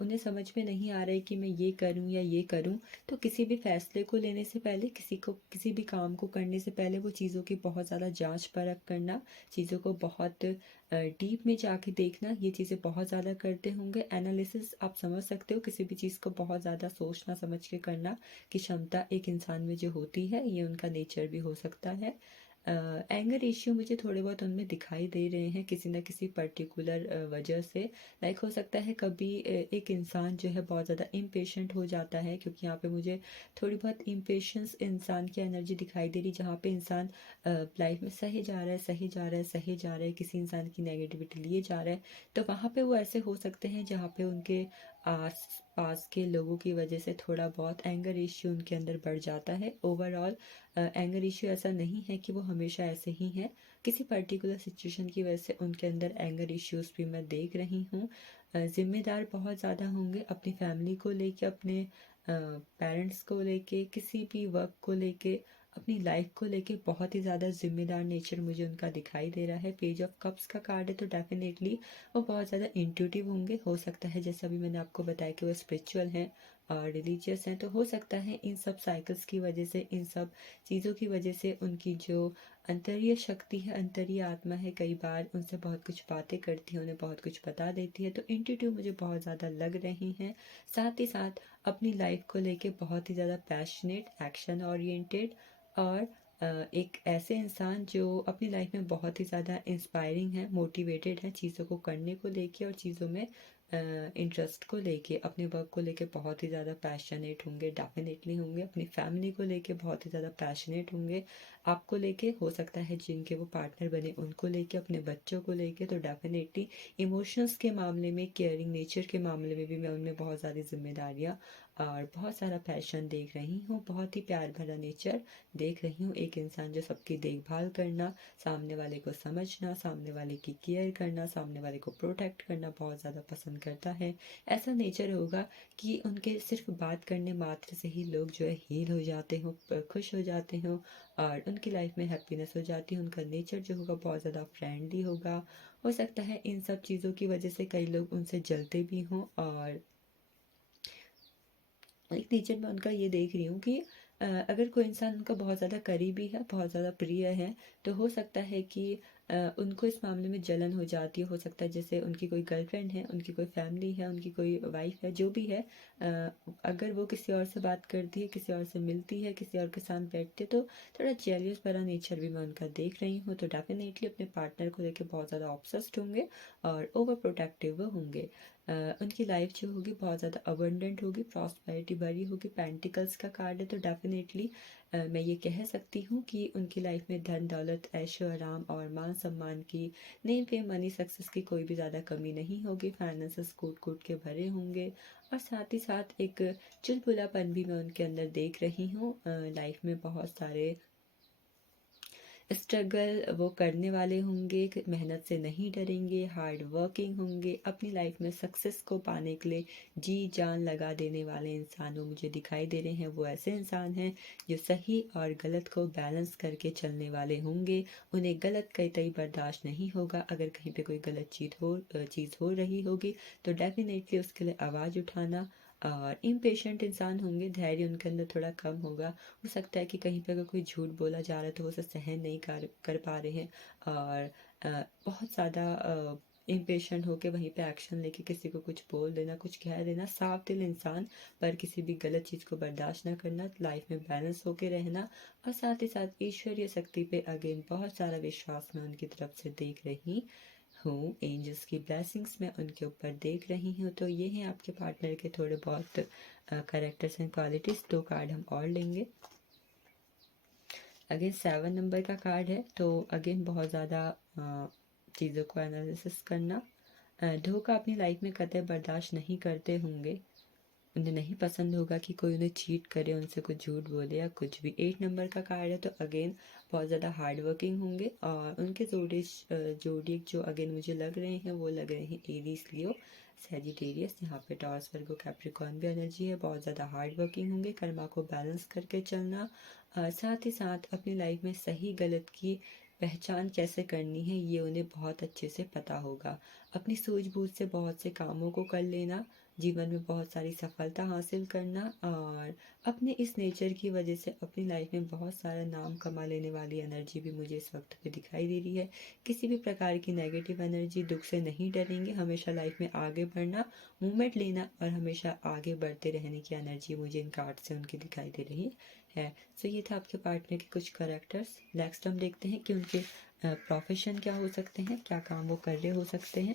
उन्हें समझ में नहीं आ रहा है कि मैं ये करूँ या ये करूँ, तो किसी भी फैसले को लेने से पहले, किसी भी काम को करने से पहले वो चीज़ों की बहुत ज़्यादा जांच परख करना, चीज़ों को बहुत डीप में जाके देखना, ये चीज़ें बहुत ज़्यादा करते होंगे। एनालिसिस आप समझ सकते हो, किसी भी चीज़ को बहुत ज़्यादा सोचना समझ के करना की क्षमता एक इंसान में जो होती है, ये उनका नेचर भी हो सकता है। एंगर इश्यू मुझे थोड़े बहुत उनमें दिखाई दे रहे हैं किसी न किसी पर्टिकुलर वजह से। लाइक हो सकता है कभी एक इंसान जो है बहुत ज़्यादा इम्पेशेंट हो जाता है, क्योंकि यहाँ पे मुझे थोड़ी बहुत इम्पेशेंस इंसान की एनर्जी दिखाई दे रही, जहाँ पे इंसान लाइफ में सही जा रहा है, सही जा रहा है, सही जा रहा है, किसी इंसान की नेगेटिविटी लिए जा रहा है, तो वहाँ पे वो ऐसे हो सकते हैं जहाँ पे उनके आस पास के लोगों की वजह से थोड़ा बहुत एंगर इश्यू उनके अंदर बढ़ जाता है। ओवरऑल एंगर इश्यू ऐसा नहीं है कि वो हमेशा ऐसे ही हैं, किसी पर्टिकुलर सिचुएशन की वजह से उनके अंदर एंगर इश्यूज भी मैं देख रही हूँ। जिम्मेदार बहुत ज़्यादा होंगे अपनी फैमिली को लेके, अपने पेरेंट्स को लेके, किसी भी वर्क को लेके, अपनी लाइफ को लेके बहुत ही ज़्यादा जिम्मेदार नेचर मुझे उनका दिखाई दे रहा है। पेज ऑफ कप्स का कार्ड है, तो डेफिनेटली वो बहुत ज़्यादा इंट्यूटिव होंगे। हो सकता है जैसा अभी मैंने आपको बताया कि वो स्पिरिचुअल हैं और रिलीजियस हैं, तो हो सकता है इन सब साइकिल्स की वजह से, इन सब चीज़ों की वजह से उनकी जो अंतरीय शक्ति है, अंतरीय आत्मा है, कई बार उनसे बहुत कुछ बातें करती है, उन्हें बहुत कुछ बता देती है, तो इंट्यूटिव मुझे बहुत ज़्यादा लग रही हैं। साथ ही साथ अपनी लाइफ को लेके बहुत ही ज़्यादा पैशनेट, एक्शन ओरिएंटेड और एक ऐसे इंसान जो अपनी लाइफ में बहुत ही ज़्यादा इंस्पायरिंग है, मोटिवेटेड है चीज़ों को करने को लेके और चीज़ों में इंटरेस्ट को लेके, अपने वर्क को लेके बहुत ही ज़्यादा पैशनेट होंगे, डेफिनेटली होंगे। अपनी फैमिली को लेके बहुत ही ज़्यादा पैशनेट होंगे, आपको लेके, हो सकता है जिनके वो पार्टनर बने उनको लेके, अपने बच्चों को लेके। तो डेफिनेटली इमोशंस के मामले में, केयरिंग नेचर के मामले में भी मैं उनमें बहुत सारी जिम्मेदारियाँ और बहुत सारा पैशन देख रही हूँ, बहुत ही प्यार भरा नेचर देख रही हूँ। एक इंसान जो सबकी देखभाल करना, सामने वाले को समझना, सामने वाले की केयर करना, सामने वाले को प्रोटेक्ट करना बहुत ज़्यादा पसंद करता है। ऐसा नेचर होगा कि उनके सिर्फ बात करने मात्र से ही लोग जो है हील हो जाते हो, खुश हो जाते हो और उनकी लाइफ में हैप्पीनेस हो जाती है। उनका नेचर जो होगा बहुत ज़्यादा फ्रेंडली होगा। हो सकता है इन सब चीज़ों की वजह से कई लोग उनसे जलते भी हों। और एक नेचर में उनका ये देख रही हूँ कि अगर कोई इंसान उनका बहुत ज़्यादा करीबी है, बहुत ज़्यादा प्रिय है, तो हो सकता है कि उनको इस मामले में जलन हो जाती है। हो सकता है जैसे उनकी कोई गर्लफ्रेंड है, उनकी कोई फैमिली है, उनकी कोई वाइफ है, जो भी है, अगर वो किसी और से बात करती है, किसी और से मिलती है, किसी और के साथ बैठती है, तो थोड़ा जेलियस भरा नेचर भी मैं उनका देख रही हूँ। तो डेफिनेटली अपने पार्टनर को लेकर बहुत ज़्यादा ऑब्सेस्ड होंगे और ओवर प्रोटेक्टिव होंगे। उनकी लाइफ जो होगी बहुत ज़्यादा अबंडेंट होगी, प्रॉस्पेरिटी भरी होगी। पेंटिकल्स का कार्ड है, तो डेफिनेटली मैं ये कह सकती हूँ कि उनकी लाइफ में धन दौलत, ऐशो आराम और मान सम्मान की, नेम फेम मनी सक्सेस की कोई भी ज़्यादा कमी नहीं होगी। फाइनेंसेस कूट कूट के भरे होंगे और साथ ही साथ एक चुलबुलापन भी मैं उनके अंदर देख रही हूँ। लाइफ में बहुत सारे स्ट्रगल वो करने वाले होंगे, मेहनत से नहीं डरेंगे, हार्ड वर्किंग होंगे। अपनी लाइफ में सक्सेस को पाने के लिए जी जान लगा देने वाले इंसान वो मुझे दिखाई दे रहे हैं। वो ऐसे इंसान हैं जो सही और गलत को बैलेंस करके चलने वाले होंगे। उन्हें गलत कतई बर्दाश्त नहीं होगा। अगर कहीं पे कोई गलत चीज़ हो रही होगी तो डेफिनेटली उसके लिए आवाज़ उठाना। और इम्पेशेंट इंसान होंगे, धैर्य उनके अंदर थोड़ा कम होगा। हो सकता है कि कहीं पे अगर कोई झूठ बोला जा रहा है तो वो उसे सहन नहीं कर पा रहे हैं और बहुत ज़्यादा इम्पेशेंट होके वहीं पे एक्शन लेके किसी को कुछ बोल देना, कुछ कह देना। साफ दिल इंसान, पर किसी भी गलत चीज़ को बर्दाश्त ना करना, लाइफ में बैलेंस होके रहना और साथ ही साथ ईश्वरीय शक्ति पे अगेन बहुत सारा विश्वास मैं उनकी तरफ से देख रही हूँ। एंजल्स की ब्लेसिंग्स मैं उनके ऊपर देख रही हूँ। तो ये हैं आपके पार्टनर के थोड़े बहुत कैरेक्टर्स एंड क्वालिटीज़। 2 कार्ड हम और लेंगे। अगेन 7 नंबर का कार्ड है, तो अगेन बहुत ज़्यादा चीज़ों को एनालिसिस करना। धोखा अपनी लाइफ में कतई बर्दाश्त नहीं करते होंगे। उन्हें नहीं पसंद होगा कि कोई उन्हें चीट करे, उनसे कुछ झूठ बोले या कुछ भी। 8 नंबर का कार्ड है, तो अगेन बहुत ज़्यादा हार्ड वर्किंग होंगे और उनके जोडियक जो अगेन मुझे लग रहे हैं वो लग रहे हैं एरीज, लियो, सैजिटेरियस। यहाँ पे टॉरस, वर्गो, कैप्रिकॉर्न भी एनर्जी है। बहुत ज़्यादा हार्ड वर्किंग होंगे, कर्मा को बैलेंस करके चलना। साथ ही साथ अपनी लाइफ में सही गलत की पहचान कैसे करनी है ये उन्हें बहुत अच्छे से पता होगा। अपनी सूझबूझ से बहुत से कामों को कर लेना, जीवन में बहुत सारी सफलता हासिल करना और अपने इस नेचर की वजह से अपनी लाइफ में बहुत सारा नाम कमा लेने वाली एनर्जी भी मुझे इस वक्त पे दिखाई दे रही है। किसी भी प्रकार की नेगेटिव एनर्जी, दुख से नहीं डरेंगे। हमेशा लाइफ में आगे बढ़ना, मूवमेंट लेना और हमेशा आगे बढ़ते रहने की एनर्जी मुझे इन कार्ड से उनकी दिखाई दे रही है। सो ये था आपके पार्टनर के कुछ कैरेक्टर्स। नेक्स्ट हम देखते हैं कि उनके प्रोफेशन क्या हो सकते हैं, क्या काम वो कर रहे हो सकते हैं।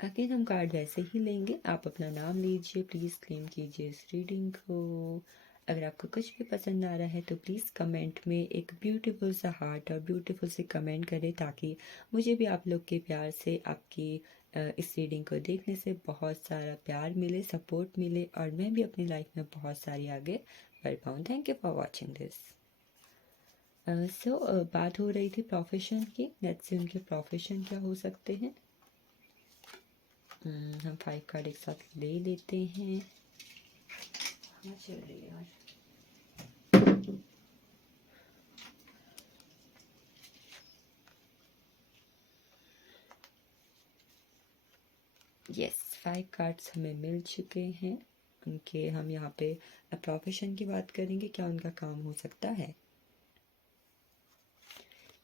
अगेन हम कार्ड वैसे ही लेंगे। आप अपना नाम लीजिए, प्लीज़ क्लेम कीजिए इस रीडिंग को। अगर आपको कुछ भी पसंद आ रहा है तो प्लीज़ कमेंट में एक ब्यूटीफुल सा हार्ट और ब्यूटीफुल से कमेंट करें, ताकि मुझे भी आप लोग के प्यार से, आपकी इस रीडिंग को देखने से बहुत सारा प्यार मिले, सपोर्ट मिले और मैं भी अपनी लाइफ में बहुत सारी आगे बढ़ पाऊँ। Thank you for watching this. बात हो रही थी प्रोफेशन की। लेट्स सी उनके प्रोफेशन क्या हो सकते हैं। हम 5 कार्ड एक साथ ले लेते हैं। हाँ, चल रही है यार। यस, 5 कार्ड्स हमें मिल चुके हैं उनके। हम यहाँ पे प्रोफेशन की बात करेंगे, क्या उनका काम हो सकता है।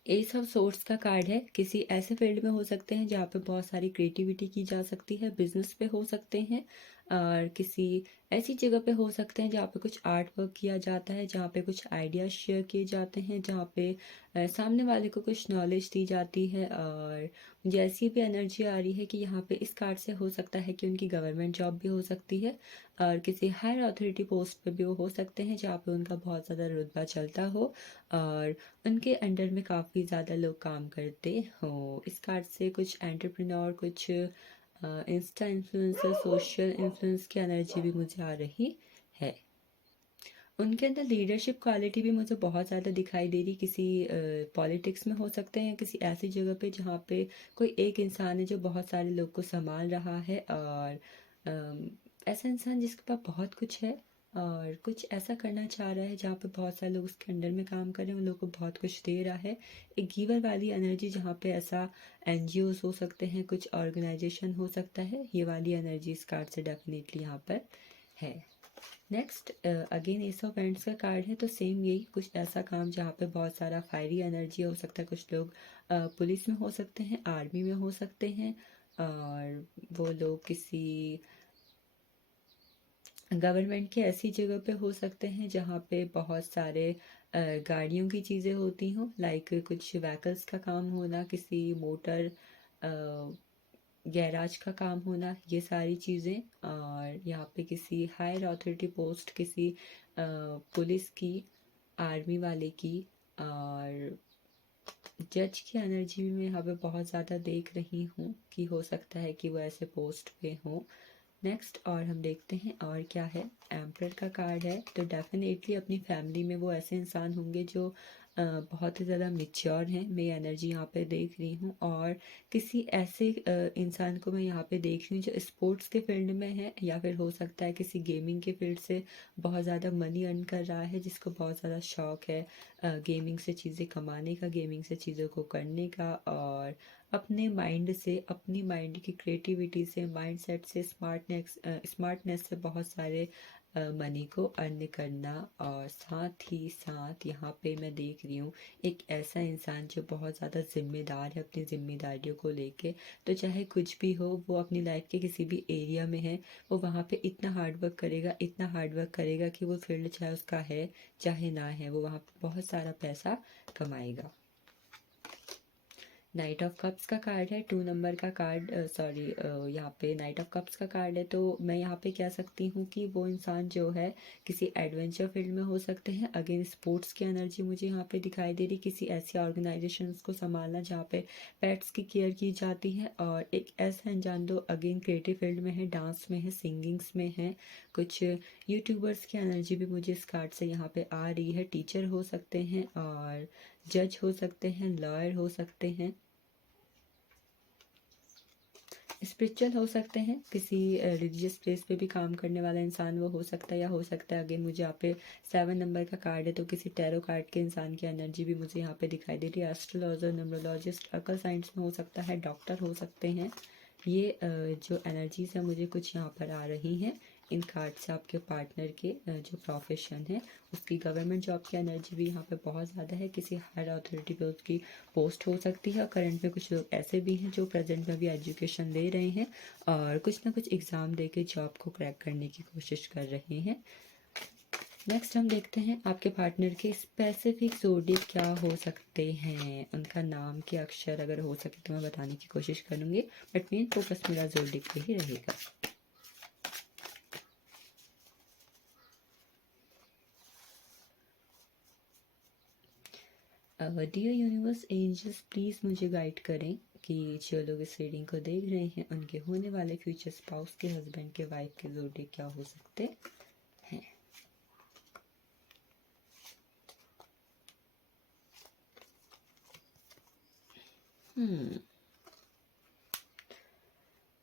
एस ऑफ सोर्स का कार्ड है। किसी ऐसे फील्ड में हो सकते हैं जहाँ पे बहुत सारी क्रिएटिविटी की जा सकती है, बिजनेस पे हो सकते हैं, और किसी ऐसी जगह पे हो सकते हैं जहाँ पे कुछ आर्ट वर्क किया जाता है, जहाँ पे कुछ आइडियाज शेयर किए जाते हैं, जहाँ पे सामने वाले को कुछ नॉलेज दी जाती है। और मुझे ऐसी भी एनर्जी आ रही है कि यहाँ पे इस कार्ड से हो सकता है कि उनकी गवर्नमेंट जॉब भी हो सकती है, और किसी हायर अथॉरिटी पोस्ट पे भी वो हो सकते हैं जहाँ पे उनका बहुत ज़्यादा रुतबा चलता हो, और उनके अंडर में काफ़ी ज़्यादा लोग काम करते हों। इस कार्ड से कुछ एंटरप्रेन्योर, कुछ इंस्टा इन्फ्लुएंसर, सोशल इन्फ्लुएंस की एनर्जी भी मुझे आ रही है। उनके अंदर लीडरशिप क्वालिटी भी मुझे बहुत ज़्यादा दिखाई दे रही। किसी पॉलिटिक्स में हो सकते हैं, किसी ऐसी जगह पे जहाँ पे कोई एक इंसान है जो बहुत सारे लोग को संभाल रहा है, और ऐसा इंसान जिसके पास बहुत कुछ है और कुछ ऐसा करना चाह रहा है जहाँ पे बहुत सारे लोग उसके अंडर में काम कर रहे हैं, उन लोगों को बहुत कुछ दे रहा है। एक गिवर वाली एनर्जी, जहाँ पे ऐसा एनजीओज हो सकते हैं, कुछ ऑर्गेनाइजेशन हो सकता है, ये वाली एनर्जी इस कार्ड से डेफिनेटली यहाँ पर है। Next again S of ends का कार्ड है, तो सेम यही कुछ ऐसा काम जहाँ पे बहुत सारा फायरी एनर्जी हो सकता है। कुछ लोग पुलिस में हो सकते हैं, आर्मी में हो सकते हैं, और वो लोग किसी गवर्नमेंट की ऐसी जगह पे हो सकते हैं जहाँ पे बहुत सारे गाड़ियों की चीज़ें होती हों, लाइक कुछ व्हीकल्स का काम होना, किसी मोटर गैराज का काम होना, ये सारी चीज़ें। और यहाँ पे किसी हायर अथॉरिटी पोस्ट, किसी पुलिस की, आर्मी वाले की, और जज की एनर्जी भी मैं यहाँ पे बहुत ज़्यादा देख रही हूँ कि हो सकता है कि वो ऐसे पोस्ट पे हो। नेक्स्ट और हम देखते हैं और क्या है। एम्परर का कार्ड है, तो डेफिनेटली अपनी फैमिली में वो ऐसे इंसान होंगे जो बहुत ही ज़्यादा मेच्योर हैं, मैं एनर्जी यहाँ पे देख रही हूँ। और किसी ऐसे इंसान को मैं यहाँ पे देख रही हूँ जो स्पोर्ट्स के फील्ड में है, या फिर हो सकता है किसी गेमिंग के फील्ड से बहुत ज़्यादा मनी अर्न कर रहा है, जिसको बहुत ज़्यादा शौक है गेमिंग से चीज़ें कमाने का, गेमिंग से चीज़ों को करने का, और अपने माइंड से, अपनी माइंड की क्रिएटिविटी से, माइंडसेट से, स्मार्टनेस से बहुत सारे मनी को अर्न करना। और साथ ही साथ यहाँ पे मैं देख रही हूँ एक ऐसा इंसान जो बहुत ज़्यादा जिम्मेदार है अपनी जिम्मेदारियों को लेके। तो चाहे कुछ भी हो, वो अपनी लाइफ के किसी भी एरिया में है, वो वहाँ पे इतना हार्ड वर्क करेगा, इतना हार्ड वर्क करेगा कि वो फील्ड चाहे उसका है चाहे ना है, वो वहाँ पे बहुत सारा पैसा कमाएगा। नाइट ऑफ कप्स का कार्ड है, 2 नंबर का कार्ड, सॉरी यहाँ पे नाइट ऑफ कप्स का कार्ड है। तो मैं यहाँ पे कह सकती हूँ कि वो इंसान जो है किसी एडवेंचर फील्ड में हो सकते हैं। अगेन स्पोर्ट्स की एनर्जी मुझे यहाँ पे दिखाई दे रही, किसी ऐसी ऑर्गेनाइजेशन को संभालना जहाँ पे पेट्स की केयर की जाती है। और एक ऐसा इंसान जो अगेन क्रिएटिव फील्ड में है, डांस में है, सिंगिंग्स में है। कुछ यूट्यूबर्स की एनर्जी भी मुझे इस कार्ड से यहाँ पे आ रही है। टीचर हो सकते हैं, और जज हो सकते हैं, लॉयर हो सकते हैं, स्पिरिचुअल हो सकते हैं, किसी रिलीजियस प्लेस पे भी काम करने वाला इंसान वो हो सकता है, या हो सकता है अगेन मुझे यहाँ पे 7 नंबर का कार्ड है, तो किसी टैरो कार्ड के इंसान की एनर्जी भी मुझे यहाँ पे दिखाई दे रही है। एस्ट्रोलॉजर, न्यूमरोलॉजिस्ट, अकल साइंस में हो सकता है, डॉक्टर हो सकते हैं। ये जो एनर्जीज है मुझे कुछ यहाँ पर आ रही हैं इन कार्ड से। आपके पार्टनर के जो प्रोफेशन है उसकी, गवर्नमेंट जॉब की एनर्जी भी यहाँ पे बहुत ज़्यादा है। किसी हायर अथॉरिटी पे उसकी पोस्ट हो सकती है। और करंट में कुछ लोग ऐसे भी हैं जो प्रेजेंट में भी एजुकेशन ले रहे हैं और कुछ ना कुछ एग्ज़ाम दे के जॉब को क्रैक करने की कोशिश कर रहे हैं। नेक्स्ट हम देखते हैं आपके पार्टनर के स्पेसिफिक ज़ोडिएक क्या हो सकते हैं। उनका नाम के अक्षर अगर हो सके तो मैं बताने की कोशिश करूँगी, बट मेन फोकस मेरा ज़ोडिएक पे ही रहेगा। डियर यूनिवर्स एंजल्स, प्लीज़ मुझे गाइड करें कि जो लोग इस रीडिंग को देख रहे हैं उनके होने वाले फ्यूचर स्पाउस के, हस्बैंड के, वाइफ के ज़ोडिएक क्या हो सकते हैं।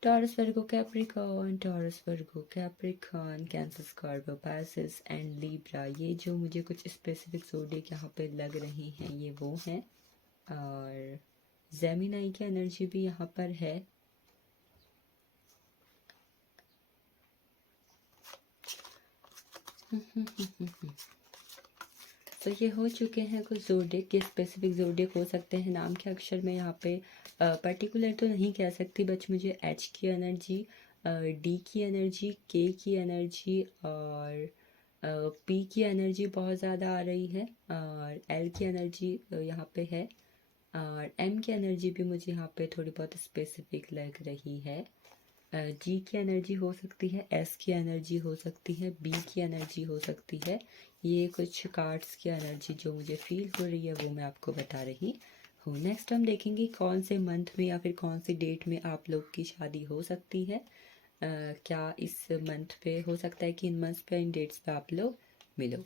Taurus, Virgo, Capricorn, Taurus, Virgo, Capricorn, Cancer, Scorpio, Pisces and Libra। ये जो मुझे कुछ स्पेसिफिक ज़ोडिएक यहाँ पे लग रही हैं ये वो हैं। और जेमिनाई की एनर्जी भी यहाँ पर है। तो ये हो चुके हैं कुछ ज़ोडिएक के स्पेसिफिक ज़ोडिएक हो सकते हैं नाम के अक्षर में यहाँ पे पर्टिकुलर तो नहीं कह सकती, बट मुझे एच की एनर्जी, डी की एनर्जी, के की एनर्जी और पी की एनर्जी बहुत ज़्यादा आ रही है, और एल की एनर्जी यहाँ पे है, और एम की एनर्जी भी मुझे यहाँ पे थोड़ी बहुत स्पेसिफिक लग रही है। जी की एनर्जी हो सकती है, एस की एनर्जी हो सकती है, बी की एनर्जी हो सकती है। ये कुछ कार्ड्स की एनर्जी जो मुझे फील हो रही है वो मैं आपको बता रही हूँ। नेक्स्ट हम देखेंगे कौन से मंथ में या फिर कौन सी डेट में आप लोग की शादी हो सकती है। क्या इस मंथ पे हो सकता है कि इन मंथ्स पे इन डेट्स पे आप लोग मिलो।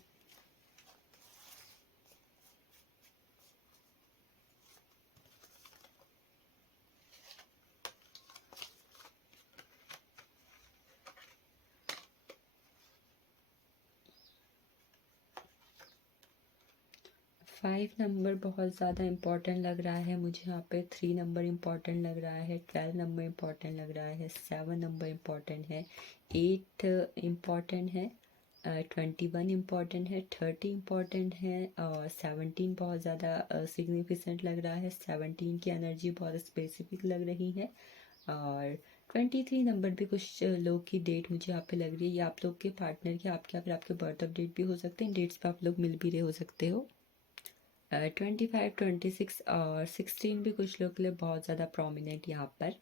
5 नंबर बहुत ज़्यादा इम्पॉर्टेंट लग रहा है मुझे यहाँ पे, 3 नंबर इम्पॉर्टेंट लग रहा है, 12 नंबर इम्पॉर्टेंट लग रहा है, 7 नंबर इम्पॉर्टेंट है, 8 इम्पॉर्टेंट है, 21 इम्पॉर्टेंट है, 30 इम्पॉर्टेंट है, और 17 बहुत ज़्यादा सिग्निफिकेंट लग रहा है। 17 की एनर्जी बहुत स्पेसिफिक लग रही है, और 23 नंबर भी कुछ लोग की डेट मुझे यहाँ पे लग रही है। ये आप लोग के पार्टनर के, आपके या फिर आपके बर्थ ऑफ डेट भी हो सकते हैं, डेट्स पे आप लोग मिल भी रहे हो सकते हो। 25, 26 और 16 भी कुछ लोग के लिए बहुत ज़्यादा प्रोमिनेंट यहाँ पर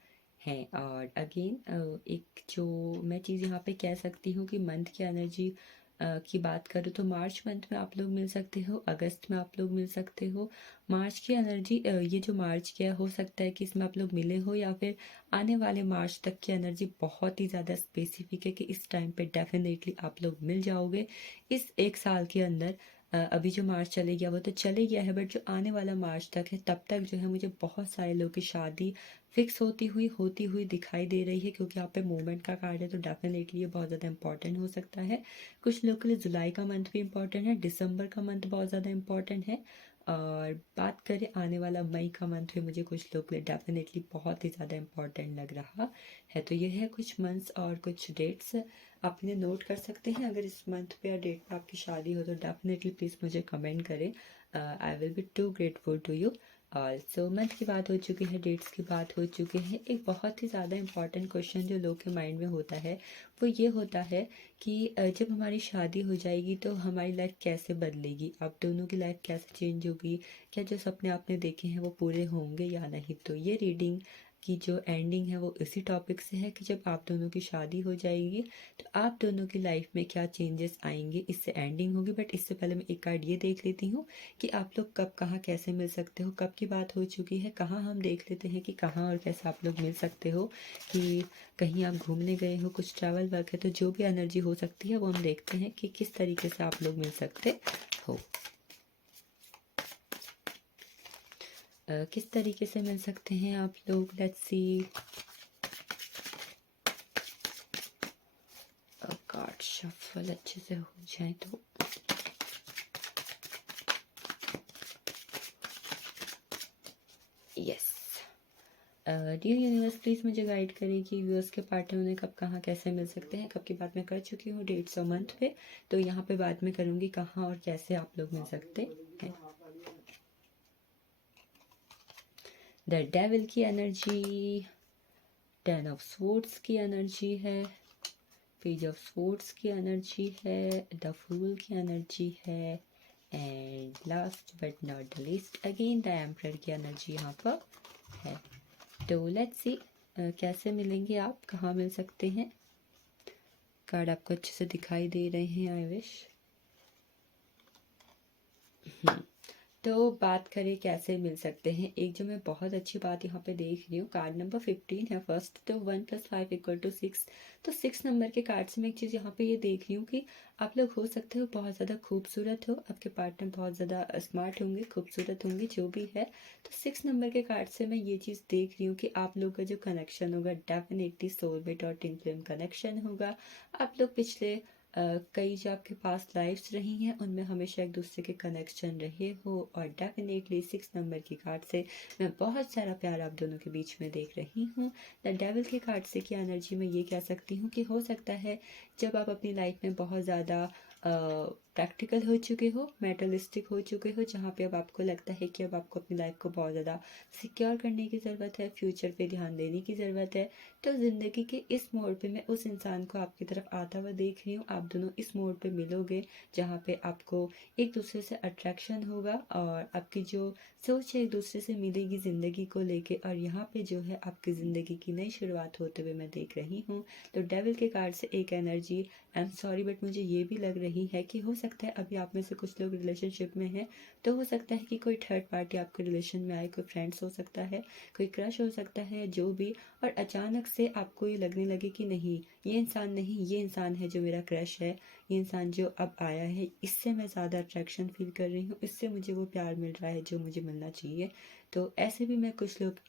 हैं। और अगेन एक जो मैं चीज़ यहाँ पे कह सकती हूँ कि मंथ की एनर्जी की बात करूँ तो मार्च मंथ में आप लोग मिल सकते हो, अगस्त में आप लोग मिल सकते हो। मार्च की एनर्जी, ये जो मार्च क्या हो सकता है कि इसमें आप लोग मिले हो, या फिर आने वाले मार्च तक की एनर्जी बहुत ही ज़्यादा स्पेसिफिक है कि इस टाइम पे डेफिनेटली आप लोग मिल जाओगे इस एक साल के अंदर। अभी जो मार्च चले गया वो तो चले गया है, बट जो आने वाला मार्च तक है तब तक जो है मुझे बहुत सारे लोगों की शादी फिक्स होती हुई दिखाई दे रही है, क्योंकि यहाँ पे मूवमेंट का कार्ड है तो डेफिनेटली ये बहुत ज़्यादा इंपॉर्टेंट हो सकता है। कुछ लोगों के लिए जुलाई का मंथ भी इम्पॉर्टेंट है, दिसंबर का मंथ बहुत ज़्यादा इंपॉर्टेंट है, और बात करें आने वाला मई का मंथ भी मुझे कुछ लोगों के लिए डेफिनेटली बहुत ही ज़्यादा इंपॉर्टेंट लग रहा है। तो ये है कुछ मंथ्स और कुछ डेट्स, आप इन्हें नोट कर सकते हैं। अगर इस मंथ पे या डेट पे आपकी शादी हो तो डेफिनेटली प्लीज़ मुझे कमेंट करें, I will be too grateful to you. So month की बात हो चुकी है, डेट्स की बात हो चुकी है। एक बहुत ही ज़्यादा इंपॉर्टेंट क्वेश्चन जो लोग के माइंड में होता है वो ये होता है कि जब हमारी शादी हो जाएगी तो हमारी लाइफ कैसे बदलेगी, आप दोनों की लाइफ कैसे चेंज होगी, क्या जो सपने आपने देखे हैं वो पूरे होंगे या नहीं। तो ये रीडिंग की जो एंडिंग है वो इसी टॉपिक से है कि जब आप दोनों की शादी हो जाएगी तो आप दोनों की लाइफ में क्या चेंजेस आएंगे, इससे एंडिंग होगी। बट इससे पहले मैं एक कार्ड ये देख लेती हूँ कि आप लोग कब कहाँ कैसे मिल सकते हो। कब की बात हो चुकी है, कहाँ हम देख लेते हैं कि कहाँ और कैसे आप लोग मिल सकते हो, कि कहीं आप घूमने गए हो, कुछ ट्रैवल वर्क है, तो जो भी एनर्जी हो सकती है वो हम देखते हैं कि किस तरीके से आप लोग मिल सकते हो। किस तरीके से मिल सकते हैं आप लोग, लेट्स सी। कार्ड शफल अच्छे से हो जाए तो यस। डियर यूनिवर्स प्लीज़ मुझे गाइड करें कि व्यूअर्स के पार्टनर उन्हें कब कहाँ कैसे मिल सकते हैं। कब की बात मैं कर चुकी हूँ डेट्स और मंथ पे, तो यहाँ पे बाद में करूँगी कहाँ और कैसे आप लोग मिल सकते हैं। द डेविल की एनर्जी, 10 ऑफ स्वॉर्ड्स की एनर्जी है, पेज ऑफ स्वॉर्ड्स की एनर्जी है, द फूल की एनर्जी है, and last but not the least again the emperor की एनर्जी यहाँ पर है। तो लेट्स सी कैसे मिलेंगे आप, कहाँ मिल सकते हैं। कार्ड आपको अच्छे से दिखाई दे रहे हैं, आई विश। तो बात करें कैसे मिल सकते हैं, एक जो मैं बहुत अच्छी बात यहाँ पे देख रही हूँ, कार्ड नंबर 15 है फर्स्ट, तो 1 + 5 = 6। तो 6 नंबर के कार्ड से मैं एक चीज़ यहाँ पे ये देख रही हूँ कि आप लोग हो सकते हो बहुत ज़्यादा खूबसूरत हो, आपके पार्टनर बहुत ज़्यादा स्मार्ट होंगे, खूबसूरत होंगे, जो भी है। तो 6 नंबर के कार्ड से मैं ये चीज़ देख रही हूँ कि आप लोग का जो कनेक्शन होगा डेफिनेटली सोलमेट और ट्विन फ्लेम कनेक्शन होगा। आप लोग पिछले कई जो आपके पास लाइफ्स रही हैं उनमें हमेशा एक दूसरे के कनेक्शन रहे हो, और डेफिनेटली 6 नंबर की कार्ड से मैं बहुत सारा प्यार आप दोनों के बीच में देख रही हूँ। द डेविल के कार्ड से की एनर्जी में ये कह सकती हूँ कि हो सकता है जब आप अपनी लाइफ में बहुत ज़्यादा प्रैक्टिकल हो चुके हो, मेटलिस्टिक हो चुके हो, जहाँ पे अब आपको लगता है कि अब आपको अपनी लाइफ को बहुत ज़्यादा सिक्योर करने की ज़रूरत है, फ्यूचर पे ध्यान देने की ज़रूरत है। तो ज़िंदगी के इस मोड़ पे मैं उस इंसान को आपकी तरफ आता हुआ देख रही हूँ। आप दोनों इस मोड़ पे मिलोगे जहाँ पे आपको एक दूसरे से अट्रैक्शन होगा और आपकी जो सोच है एक दूसरे से मिलेगी ज़िंदगी को लेके। और यहाँ पे जो है आपकी ज़िंदगी की नई शुरुआत होते हुए मैं देख रही हूँ। तो डेविल के कार्ड से एक energy, I am sorry but मुझे ये भी लग रही है कि हो सकता है अभी आप में से कुछ लोग रिलेशनशिप में हैं, तो हो सकता है कि कोई थर्ड पार्टी आपके रिलेशन में आए, कोई फ्रेंड्स हो सकता है, कोई क्रश हो सकता है, जो भी। और अचानक से आपको ये लगने लगे कि नहीं, ये इंसान नहीं, ये इंसान है जो मेरा क्रश है, ये इंसान जो अब आया है इससे मैं ज़्यादा अट्रैक्शन फील कर रही हूँ, इससे मुझे वो प्यार मिल रहा है जो मुझे मिलना चाहिए। तो ऐसे भी मैं कुछ लोग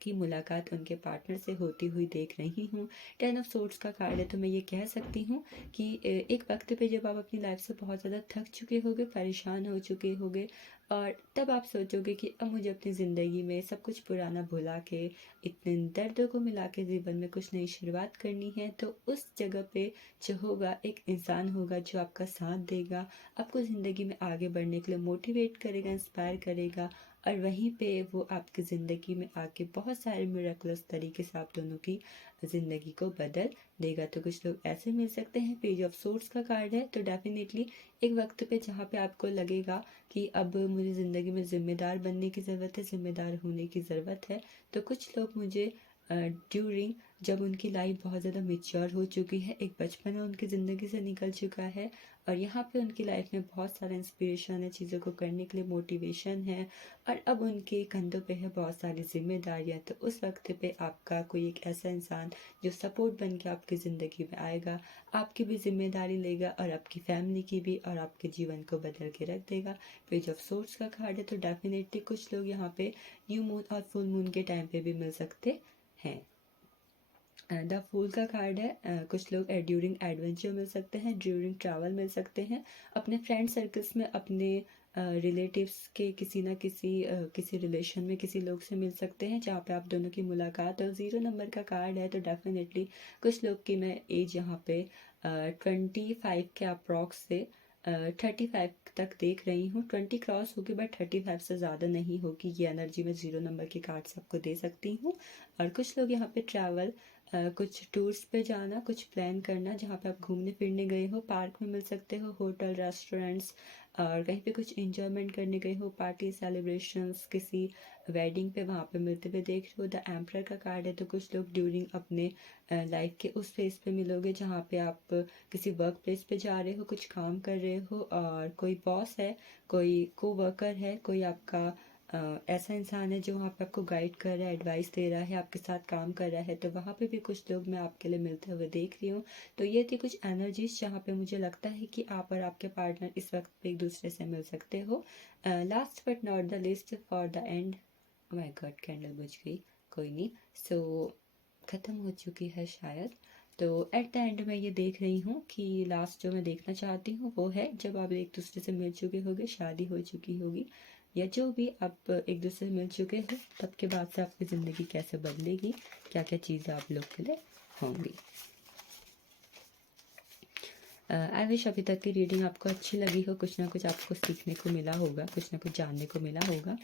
की मुलाकात उनके पार्टनर से होती हुई देख रही हूँ। 10 ऑफ सोर्ड्स का कार्ड है, तो मैं ये कह सकती हूँ कि एक वक्त पे जब आप अपनी लाइफ से बहुत ज़्यादा थक चुके होगे, परेशान हो चुके होगे, और तब आप सोचोगे कि अब मुझे अपनी ज़िंदगी में सब कुछ पुराना भुला के, इतने दर्दों को मिला के जीवन में कुछ नई शुरुआत करनी है। तो उस जगह पे जो होगा, एक इंसान होगा जो आपका साथ देगा, आपको ज़िंदगी में आगे बढ़ने के लिए मोटिवेट करेगा, इंस्पायर करेगा। और वहीं पे वो आपकी ज़िंदगी में आके बहुत सारे मिरेकलस तरीके से आप दोनों की ज़िंदगी को बदल देगा। तो कुछ लोग ऐसे मिल सकते हैं। पेज ऑफ सोर्ड्स का कार्ड है, तो डेफिनेटली एक वक्त पे जहाँ पे आपको लगेगा कि अब मुझे ज़िंदगी में ज़िम्मेदार बनने की ज़रूरत है, ज़िम्मेदार होने की ज़रूरत है। तो कुछ लोग मुझे ड्यूरिंग जब उनकी लाइफ बहुत ज़्यादा मेच्योर हो चुकी है, एक बचपना उनकी ज़िंदगी से निकल चुका है, और यहाँ पे उनकी लाइफ में बहुत सारा इंस्पिरेशन है, चीज़ों को करने के लिए मोटिवेशन है, और अब उनके कंधों पे है बहुत सारी जिम्मेदारियाँ। तो उस वक्त पे आपका कोई एक ऐसा इंसान जो सपोर्ट बन के आपकी ज़िंदगी में आएगा, आपकी भी जिम्मेदारी लेगा, और आपकी फैमिली की भी, और आपके जीवन को बदल के रख देगा। पेज ऑफ सोर्ड्स का कार्ड है, तो डेफिनेटली कुछ लोग यहाँ पे न्यू मून और फुल मून के टाइम पे भी मिल सकते हैं। द फूल का कार्ड है, कुछ लोग ड्यूरिंग एडवेंचर मिल सकते हैं, ड्यूरिंग ट्रैवल मिल सकते हैं, अपने फ्रेंड सर्कल्स में, अपने रिलेटिव्स के किसी ना किसी रिलेशन में किसी लोग से मिल सकते हैं जहाँ पे आप दोनों की मुलाकात। और 0 नंबर का कार्ड है, तो डेफिनेटली कुछ लोग की मैं एज यहाँ पे 25 के अप्रॉक्स से 35 तक देख रही हूँ। 20 क्रॉस होगी बट 35 से ज़्यादा नहीं होगी। ये एनर्जी मैं 0 नंबर के कार्ड्स आपको दे सकती हूँ। और कुछ लोग यहाँ पे ट्रैवल, कुछ टूर्स पे जाना, कुछ प्लान करना, जहाँ पे आप घूमने फिरने गए हो, पार्क में मिल सकते हो, होटल, रेस्टोरेंट्स, और कहीं पे कुछ इंजॉयमेंट करने गए हो, पार्टी, सेलिब्रेशंस, किसी वेडिंग पे वहाँ पे मिलते हुए देख रहे हो। द एम्परर का कार्ड है, तो कुछ लोग ड्यूरिंग अपने लाइफ के उस फेज पे मिलोगे जहाँ पे आप किसी वर्क प्लेस पे जा रहे हो, कुछ काम कर रहे हो, और कोई बॉस है, कोई को वर्कर है, कोई आपका ऐसा इंसान है जो वहाँ पे आपको गाइड कर रहा है, एडवाइस दे रहा है, आपके साथ काम कर रहा है। तो वहाँ पे भी कुछ लोग मैं आपके लिए मिलते हुए देख रही हूँ। तो ये थी कुछ एनर्जीज जहाँ पे मुझे लगता है कि आप और आपके पार्टनर इस वक्त पे एक दूसरे से मिल सकते हो। Last but not the list, for the end, my God candle बुझ गई, कोई नहीं। सो ख़त्म हो चुकी है शायद। तो एट द एंड मैं ये देख रही हूँ कि लास्ट जो मैं देखना चाहती हूँ वो है जब आप एक दूसरे से मिल चुके होगे, शादी हो चुकी होगी, या जो भी आप एक दूसरे से मिल चुके हो, तब के बाद से आपकी ज़िंदगी कैसे बदलेगी, क्या क्या चीज़ें आप लोग के लिए होंगी। आई विश अभी तक की रीडिंग आपको अच्छी लगी हो, कुछ ना कुछ आपको सीखने को मिला होगा, कुछ ना कुछ जानने को मिला होगा।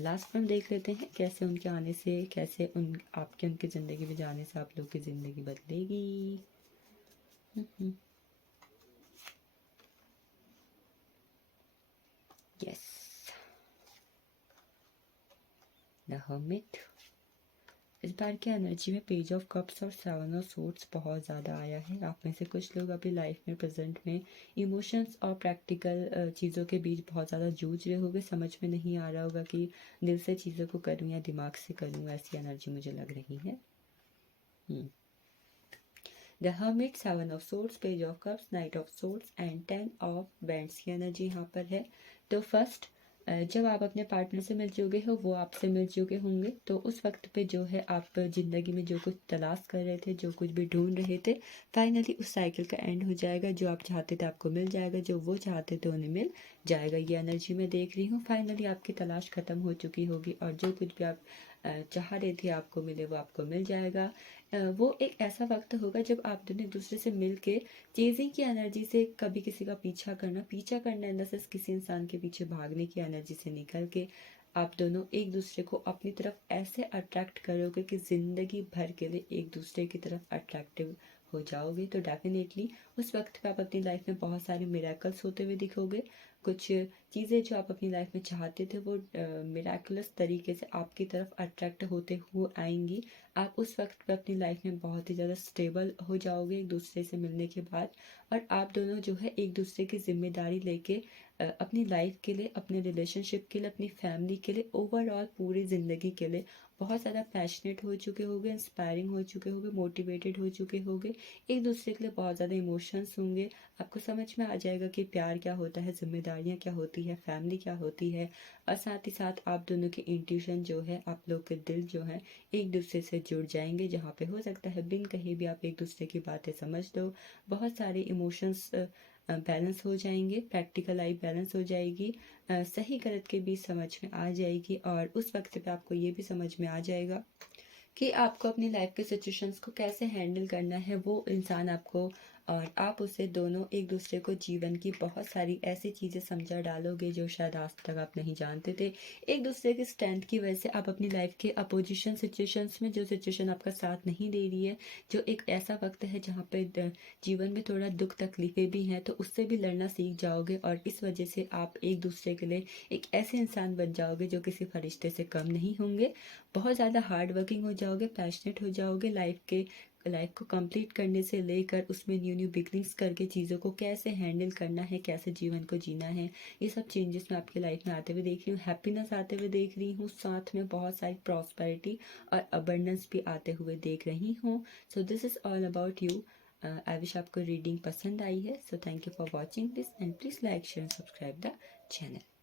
लास्ट में हम देख लेते हैं कैसे उनके आने से, कैसे उनकी ज़िंदगी में जाने से आप लोग की ज़िंदगी बदलेगी। Yes, the hermit. इस बार की एनर्जी में पेज ऑफ कप्स और 7 ऑफ सोर्ड्स बहुत ज़्यादा आया है। आप में से कुछ लोग अभी लाइफ में, प्रेजेंट में, इमोशंस और प्रैक्टिकल चीज़ों के बीच बहुत ज़्यादा जूझ रहे होगे। समझ में नहीं आ रहा होगा कि दिल से चीज़ों को करूँ या दिमाग से करूँ, ऐसी एनर्जी मुझे लग रही है। The hermit, 7 of swords, page of cups, night of swords and 10 of bands की एनर्जी यहाँ पर है। तो फर्स्ट, जब आप अपने पार्टनर से मिल चुके हो, वो आपसे मिल चुके होंगे, तो उस वक्त पे जो है आप ज़िंदगी में जो कुछ तलाश कर रहे थे, जो कुछ भी ढूंढ रहे थे, फाइनली उस साइकिल का एंड हो जाएगा। जो आप चाहते थे आपको मिल जाएगा, जो वो चाहते थे उन्हें मिल जाएगा। ये एनर्जी मैं देख रही हूँ। फाइनली आपकी तलाश ख़त्म हो चुकी होगी, और जो कुछ भी आप चाह रहे थे आपको मिले वो आपको मिल जाएगा। वो एक ऐसा वक्त होगा जब आप दोनों एक दूसरे से मिल के चेजिंग की एनर्जी से कभी किसी का पीछा करना इन द सेंस किसी इंसान के पीछे भागने की एनर्जी से निकल के आप दोनों एक दूसरे को अपनी तरफ ऐसे अट्रैक्ट करोगे कि ज़िंदगी भर के लिए एक दूसरे की तरफ अट्रैक्टिव हो जाओगे। तो डेफिनेटली उस वक्त पे आप अपनी लाइफ में बहुत सारे मिरेकल्स होते हुए दिखोगे। कुछ चीज़ें जो आप अपनी लाइफ में चाहते थे वो मिराकुलस तरीके से आपकी तरफ अट्रैक्ट होते हुए आएंगी। आप उस वक्त पे अपनी लाइफ में बहुत ही ज़्यादा स्टेबल हो जाओगे एक दूसरे से मिलने के बाद। और आप दोनों जो है एक दूसरे की जिम्मेदारी लेके अपनी लाइफ के लिए, अपने रिलेशनशिप के लिए, अपनी फैमिली के लिए, ओवरऑल पूरी ज़िंदगी के लिए बहुत ज़्यादा पैशनेट हो चुके होंगे, इंस्पायरिंग हो चुके होंगे, मोटिवेटेड हो चुके होंगे। एक दूसरे के लिए बहुत ज़्यादा इमोशंस होंगे। आपको समझ में आ जाएगा कि प्यार क्या होता है, जिम्मेदारियाँ क्या होती है, फैमिली क्या होती है। और साथ ही साथ आप दोनों की इंट्यूशन जो है, आप लोग के दिल जो है एक दूसरे से जुड़ जाएंगे, जहाँ पे हो सकता है बिन कहीं भी आप एक दूसरे की बातें समझ लो। बहुत सारे इमोशंस बैलेंस हो जाएंगे, प्रैक्टिकल लाइफ बैलेंस हो जाएगी, सही गलत के बीच समझ में आ जाएगी। और उस वक्त पे आपको ये भी समझ में आ जाएगा कि आपको अपनी लाइफ के सिचुएशंस को कैसे हैंडल करना है। वो इंसान आपको और आप उसे दोनों एक दूसरे को जीवन की बहुत सारी ऐसी चीज़ें समझा डालोगे जो शायद आज तक आप नहीं जानते थे। एक दूसरे की स्ट्रेंथ की वजह से आप अपनी लाइफ के अपोजिशन सिचुएशंस में, जो सिचुएशन आपका साथ नहीं दे रही है, जो एक ऐसा वक्त है जहाँ पे जीवन में थोड़ा दुख तकलीफें भी हैं, तो उससे भी लड़ना सीख जाओगे। और इस वजह से आप एक दूसरे के लिए एक ऐसे इंसान बन जाओगे जो किसी फरिश्ते से कम नहीं होंगे। बहुत ज़्यादा हार्ड वर्किंग हो जाओगे, पैशनेट हो जाओगे लाइफ को कंप्लीट करने से लेकर उसमें न्यू न्यू बिगनिंग्स करके चीज़ों को कैसे हैंडल करना है, कैसे जीवन को जीना है। ये सब चेंजेस मैं आपकी लाइफ में आते हुए देख रही हूँ, हैप्पीनेस आते हुए देख रही हूँ, साथ में बहुत सारी प्रॉस्पेरिटी और अबंडेंस भी आते हुए देख रही हूँ। So this is all about you. I wish आपको रीडिंग पसंद आई है। So thank you for watching this and please like share and subscribe the channel.